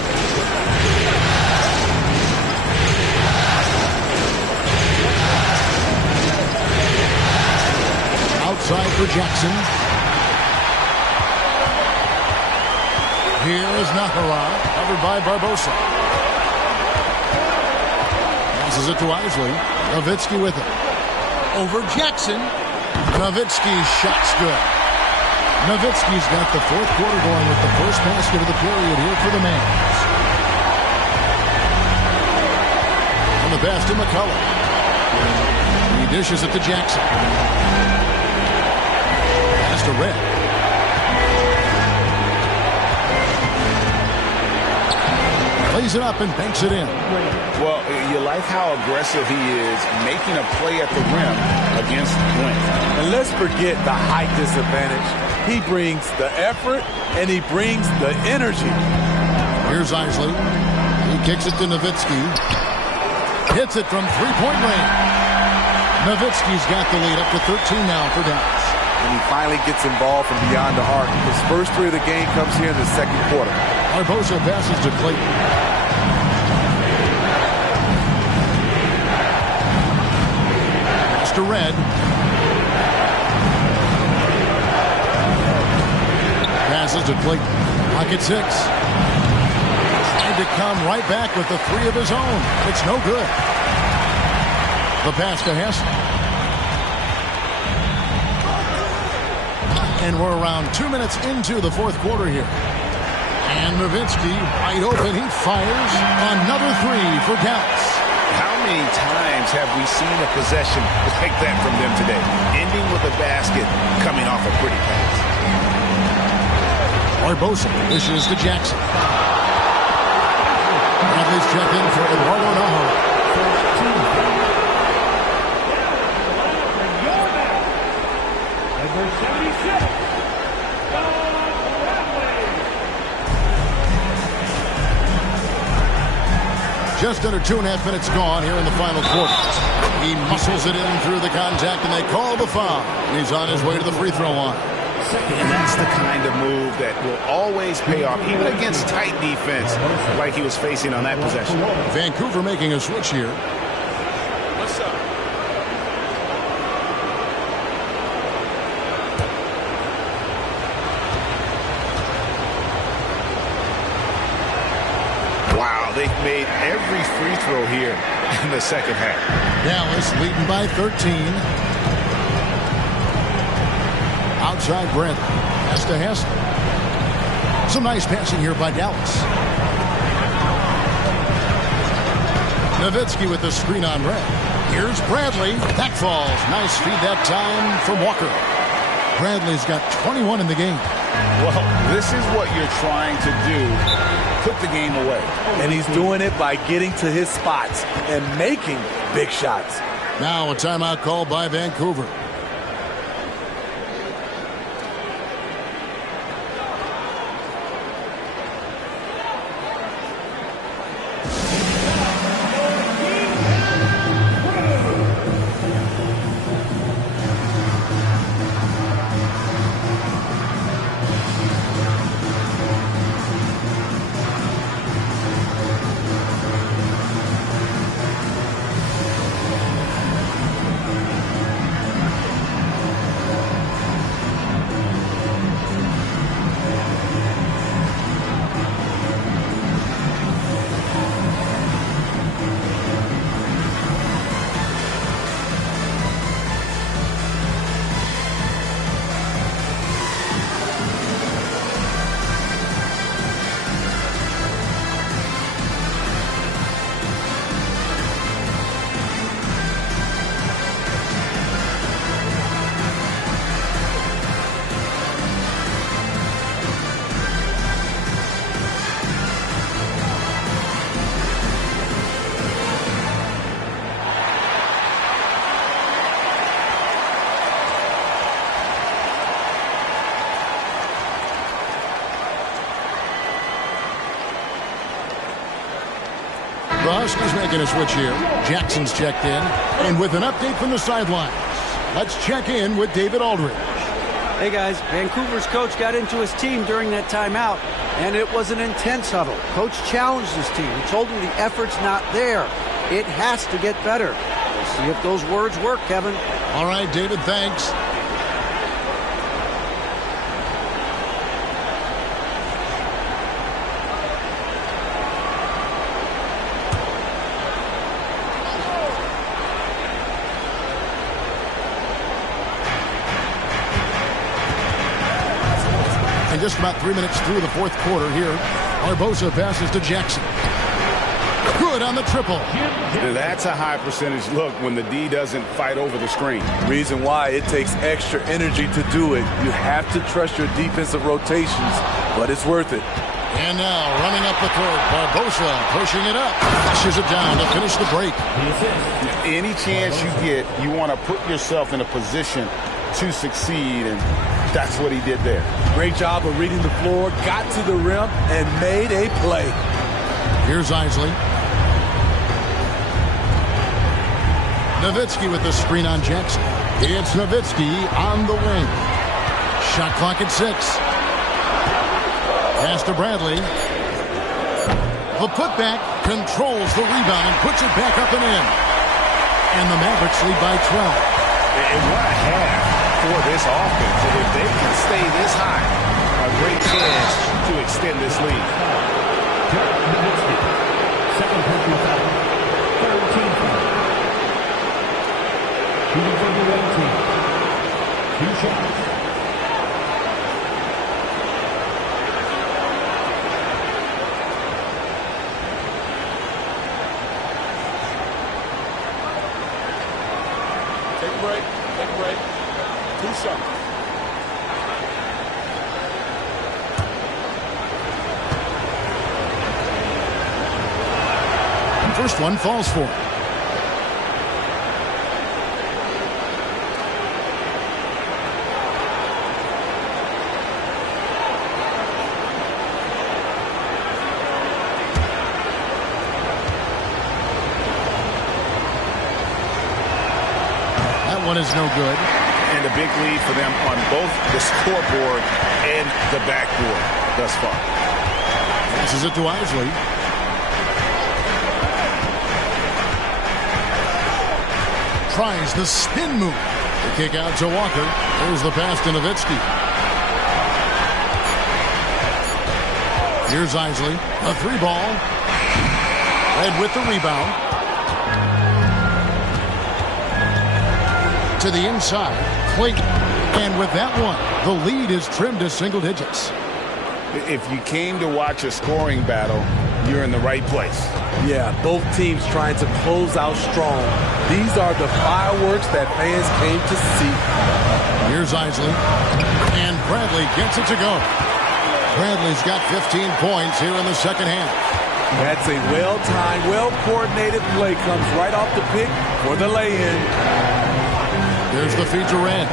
Outside for Jackson. Here is Nahara, covered by Barbosa. Passes it to Isley. Nowitzki with it. Over Jackson. Nowitzki's shot's good. Nowitzki's got the 4th quarter going with the first basket of the period here for the Mavs. On the pass to McCullough. He dishes it to Jackson. Pass to Red. Plays it up and banks it in. Well, you like how aggressive he is making a play at the rim against length. And let's forget the height disadvantage. He brings the effort and he brings the energy. Here's Isley. He kicks it to Nowitzki. Hits it from 3-point range. Nowitzki's got the lead up to 13 now for Dallas. And he finally gets involved from beyond the arc. His first 3 of the game comes here in the 2nd quarter. Barbosa passes to Clayton. To Red. Passes to Clayton. Pocket 6. Trying to come right back with the 3 of his own. It's no good. The pass to Hassel. And we're around 2 minutes into the 4th quarter here. And Nowitzki wide open. He fires another 3 for Dallas. How many times have we seen a possession like that from them today? Ending with a basket, coming off a pretty pass. Barbosa dishes to Jackson. Bradley's check in for Eduardo Navarro. Number 76. Just under 2.5 minutes gone here in the final quarter. He muscles it in through the contact, and they call the foul. And he's on his way to the free throw line. And that's the kind of move that will always pay off, even against tight defense like he was facing on that possession. Vancouver making a switch here. What's up? Wow, they've made every free throw here in the second half. Dallas leading by 13. Outside Brent. Has to Hester. Some nice passing here by Dallas. Nowitzki with the screen on Brent. Here's Bradley. That falls. Nice feed that time from Walker. Bradley's got 21 in the game. Well, this is what you're trying to do. Put the game away. And he's doing it by getting to his spots and making big shots. Now a timeout called by Vancouver. Huskies making a switch here. Jackson's checked in. And with an update from the sidelines, let's check in with David Aldridge. Hey guys, Vancouver's coach got into his team during that timeout, and it was an intense huddle. Coach challenged his team. He told them the effort's not there. It has to get better. We'll see if those words work, Kevin. All right, David, thanks. Just about 3 minutes through the fourth quarter here. Barbosa passes to Jackson. Good on the triple. That's a high percentage look when the D doesn't fight over the screen. Reason why it takes extra energy to do it. You have to trust your defensive rotations, but it's worth it. And now running up the court, Barbosa pushing it up. Flushes it down to finish the break. Any chance you get, you want to put yourself in a position to succeed, and that's what he did there. Great job of reading the floor, got to the rim, and made a play. Here's Isley. Nowitzki with the screen on Jackson. It's Nowitzki on the wing. Shot clock at 6. Pass to Bradley. The putback controls the rebound and puts it back up and in. And the Mavericks lead by 12. And what a half for this offense. And if they can stay this high, a great chance to extend this lead. Second personal foul. Third team foul. Shooting for the red team. 2 shots. Take a break. Take a break. 2 shots. first one falls for him. That one is no good. And a big lead for them on both the scoreboard and the backboard thus far. Passes it to Isley. Tries the spin move. The kick out to Walker. There's the pass to Nowitzki. Here's Isley. A three ball. Red with the rebound. To the inside. Clayton. And with that one, the lead is trimmed to single digits. If you came to watch a scoring battle, you're in the right place. Yeah, both teams trying to close out strong. These are the fireworks that fans came to see. Here's Isley. And Bradley gets it to go. Bradley's got 15 points here in the second half. That's a well-timed, well-coordinated play. Comes right off the pick for the lay-in. There's the feature red.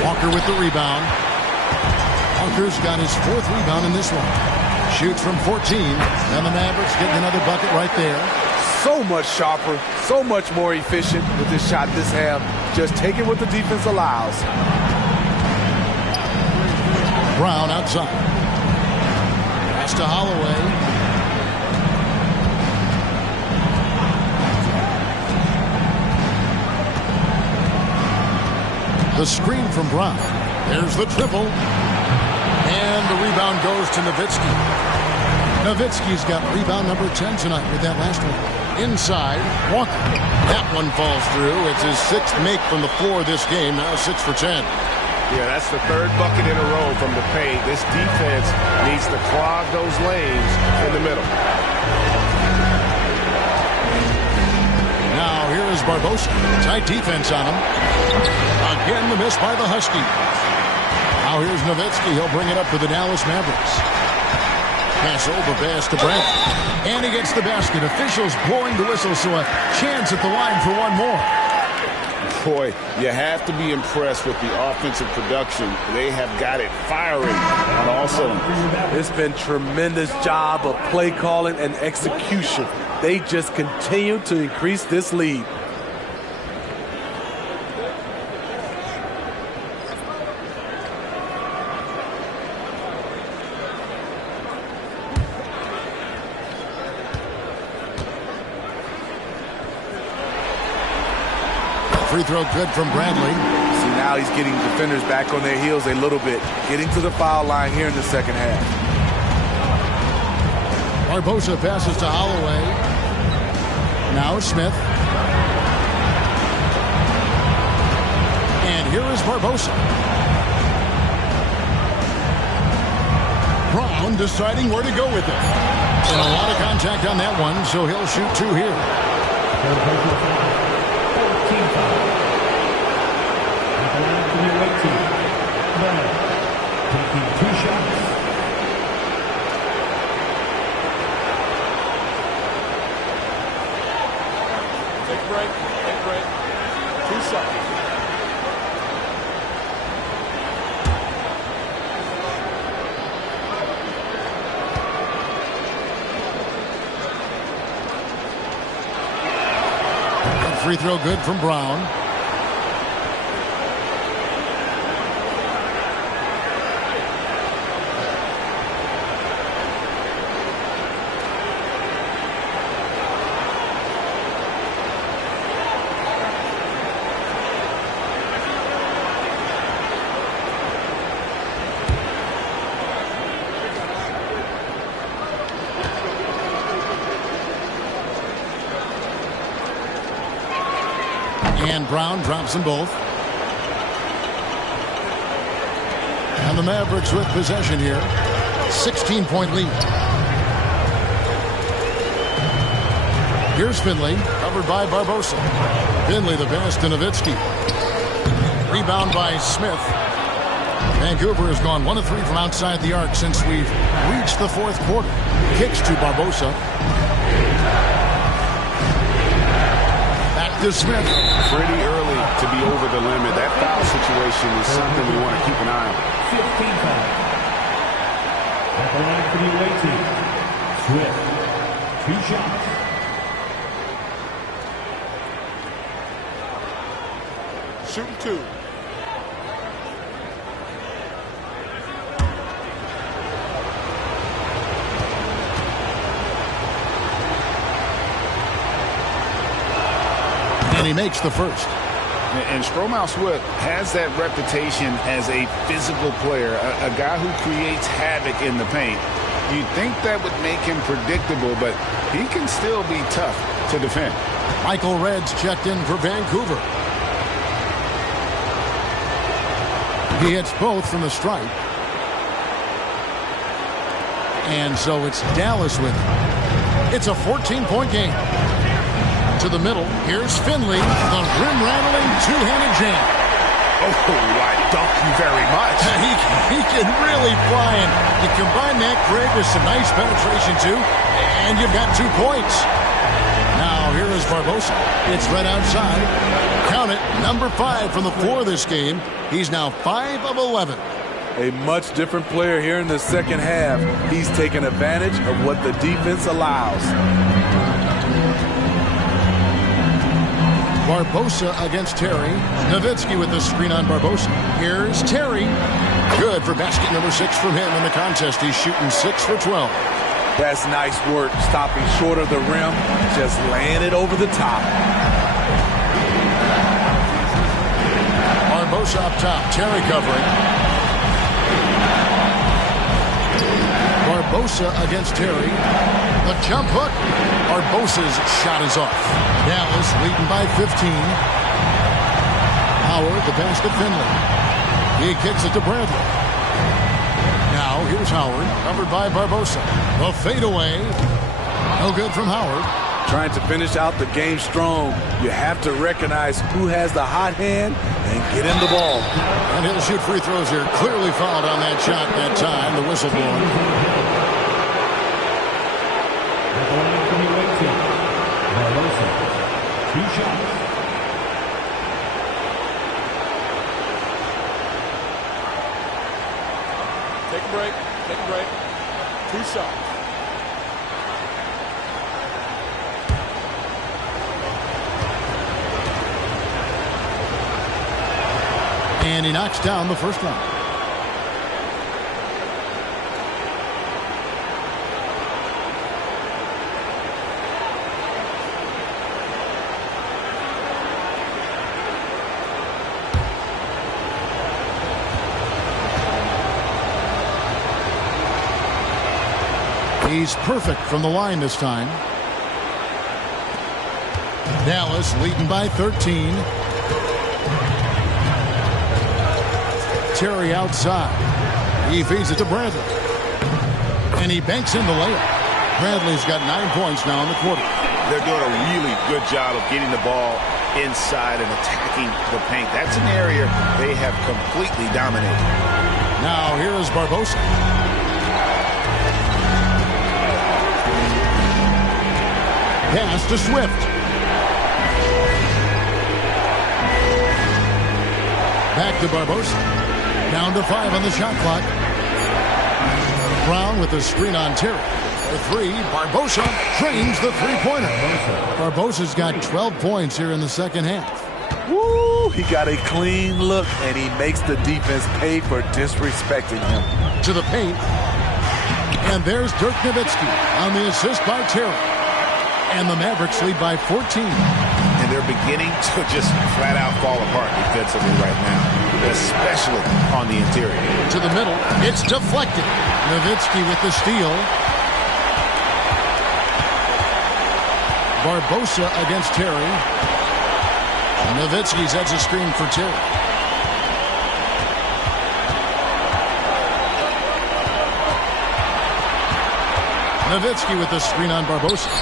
Walker with the rebound. Walker's got his fourth rebound in this one. Shoots from 14. And the Mavericks getting another bucket right there. So much sharper, so much more efficient with this shot this half. Just taking what the defense allows. Brown outside. Pass to Holloway. The screen from Brown. There's the triple. And the rebound goes to Nowitzki. Nowitzki's got rebound number 10 tonight with that last one. Inside, Walker. That one falls through. It's his sixth make from the floor this game. Now 6 for 10. Yeah, that's the third bucket in a row from the paint. This defense needs to clog those lanes in the middle. Now here is Barbosa. Tight defense on him. Again, the miss by the Huskies. Now here's Nowitzki. He'll bring it up to the Dallas Mavericks. Pass over pass to Brent. And he gets the basket. Officials blowing the whistle, so a chance at the line for one more. Boy, you have to be impressed with the offensive production. They have got it firing on all cylinders. It's been tremendous job of play calling and execution. They just continue to increase this lead. Free throw good from Bradley. See, now he's getting defenders back on their heels a little bit. Getting to the foul line here in the second half. Barbosa passes to Holloway. Now Smith. And here is Barbosa. Brown deciding where to go with it. And a lot of contact on that one, so he'll shoot 2 here. 14 foul. Taking 2 shots. Take break. 2 seconds. Free throw good from Brown. And Brown drops them both. And the Mavericks with possession here. 16-point lead. Here's Finley, covered by Barbosa. Finley the pass to Nowitzki. Rebound by Smith. Vancouver has gone 1 of 3 from outside the arc since we've reached the fourth quarter. Kicks to Barbosa. Back to Smith. Pretty early to be over the limit. That foul situation is something we want to keep an eye on. 15 foul. At the line for the away team, Swift. 2 shots. Shooting 2. And he makes the first. And Stromaus-Swift has that reputation as a physical player, a guy who creates havoc in the paint. You'd think that would make him predictable, but he can still be tough to defend. Michael Red's checked in for Vancouver. He hits both from the stripe. And so it's Dallas with him. It's a 14-point game. To the middle, here's Finley, the rim-rattling two-handed jam. Oh, I dunk you very much. He can really fly, and you combine that, Greg, with some nice penetration, too, and you've got 2 points. Now, here is Barbosa. It's right outside. Count it, number 5 from the floor this game. He's now 5 of 11. A much different player here in the second half. He's taking advantage of what the defense allows. Barbosa against Terry. Nowitzki with the screen on Barbosa. Here's Terry. Good for basket number 6 from him in the contest. He's shooting 6 for 12. That's nice work, stopping short of the rim, just laying it over the top. Barbosa up top. Terry covering. Barbosa against Terry. The jump hook. Barbosa's shot is off. Dallas leading by 15. Howard, the pass to Finley. He kicks it to Bradley. Now here's Howard, covered by Barbosa. The fadeaway. No good from Howard. Trying to finish out the game strong. You have to recognize who has the hot hand and get him the ball. And he'll shoot free throws here. Clearly fouled on that shot that time. The whistle blowing. Barbosa, 2 shots. Take a break. 2 shots. And he knocks down the first one. He's perfect from the line this time. Dallas leading by 13. Terry outside. He feeds it to Bradley. And he banks in the layup. Bradley's got 9 points now in the quarter. They're doing a really good job of getting the ball inside and attacking the paint. That's an area they have completely dominated. Now here is Barbosa. Pass to Swift. Back to Barbosa. Down to 5 on the shot clock. Brown with the screen on Terry. For 3, Barbosa drains the three-pointer. Barbosa's got 12 points here in the second half. Woo! He got a clean look, and he makes the defense pay for disrespecting him. To the paint. And there's Dirk Nowitzki on the assist by Terry. And the Mavericks lead by 14. And they're beginning to just flat out fall apart defensively right now, especially on the interior. To the middle, it's deflected. Nowitzki with the steal. Barbosa against Terry. Nowitzki sets a screen for Terry. Nowitzki with the screen on Barbosa.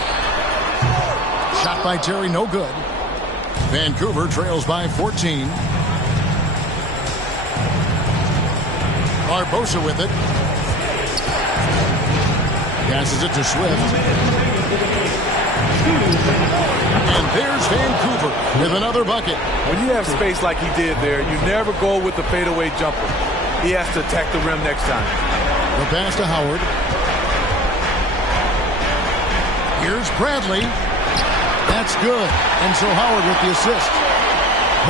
Shot by Terry, no good. Vancouver trails by 14. Barbosa with it. Passes it to Swift. And there's Vancouver with another bucket. When you have space like he did there, you never go with the fadeaway jumper. He has to attack the rim next time. The pass to Howard. Here's Bradley. That's good. And so Howard with the assist.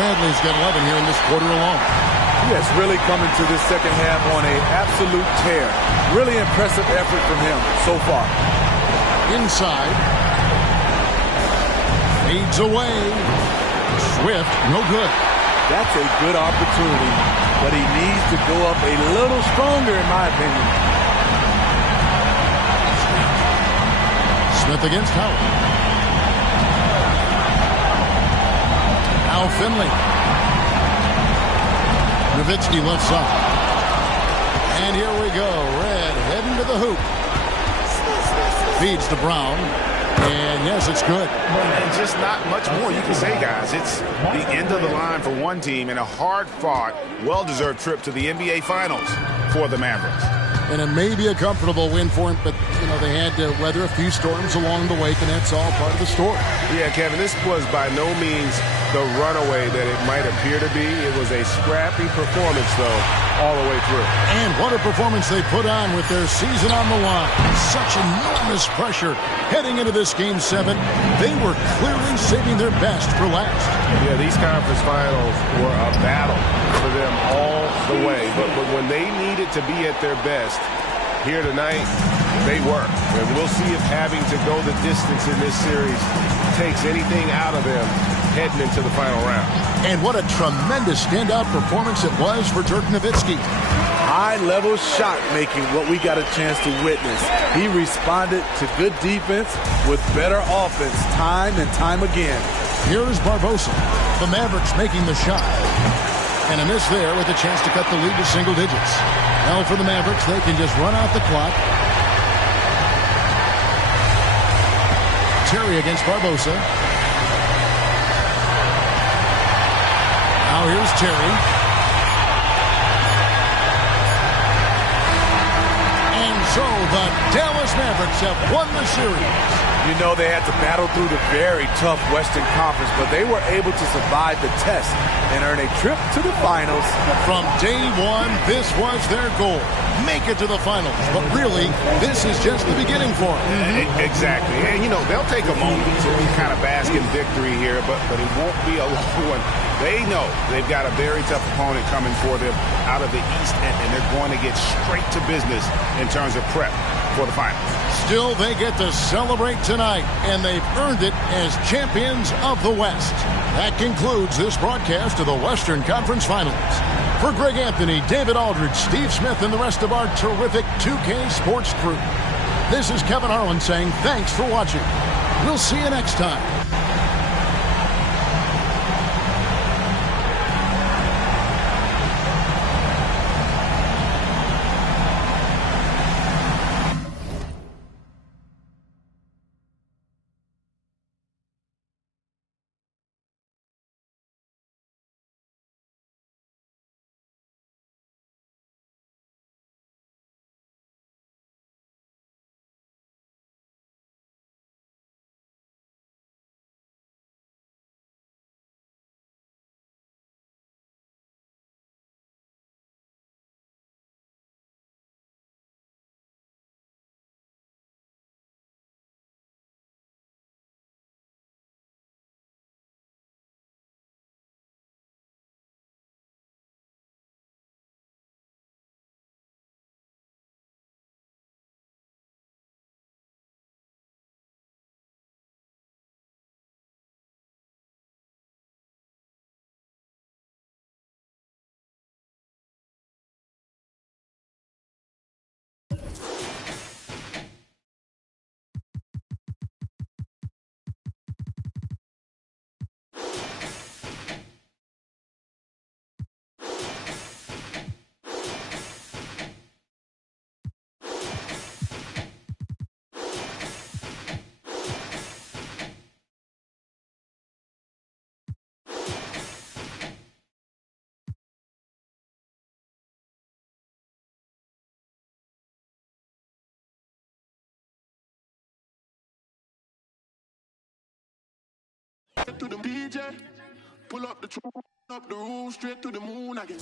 Bradley's got 11 here in this quarter alone. He has really come into this second half on an absolute tear. Really impressive effort from him so far. Inside. Fades away. Swift, no good. That's a good opportunity, but he needs to go up a little stronger, in my opinion. Smith against Howard. Now Finley. Nowitzki left side. And here we go. Red heading to the hoop. Feeds to Brown. And yes, it's good. And just not much more you can say, guys. It's the end of the line for one team and a hard-fought, well-deserved trip to the NBA Finals for the Mavericks. And it may be a comfortable win for him, but, you know, they had to weather a few storms along the way, and that's all part of the story. Yeah, Kevin, this was by no means the runaway that it might appear to be. It was a scrappy performance, though, all the way through. And what a performance they put on with their season on the line. Such enormous pressure heading into this Game 7. They were clearly saving their best for last. Yeah, these conference finals were a battle for them all the way. But when they needed to be at their best, here tonight, they were. And we'll see if having to go the distance in this series takes anything out of them heading into the final round. And what a tremendous standout performance it was for Dirk Nowitzki. High-level shot making, what we got a chance to witness. He responded to good defense with better offense time and time again. Here's Barbosa. The Mavericks making the shot. And a miss there with a chance to cut the lead to single digits. Now for the Mavericks, they can just run out the clock. Terry against Barbosa. Now here's Terry. And so the Dallas Mavericks have won the series. You know, they had to battle through the very tough Western Conference, but they were able to survive the test and earn a trip to the finals. From day one, this was their goal. Make it to the finals. But really, this is just the beginning for them. Exactly. And, you know, they'll take a moment to kind of bask in victory here, but it won't be a long one. They know they've got a very tough opponent coming for them out of the East, and they're going to get straight to business in terms of prep for the finals. Still, they get to celebrate tonight, and they've earned it as champions of the West. That concludes this broadcast of the Western Conference Finals. For Greg Anthony, David Aldridge, Steve Smith, and the rest of our terrific 2K Sports crew, this is Kevin Harlan saying thanks for watching. We'll see you next time. to the DJ. Pull up the room, straight to the moon again.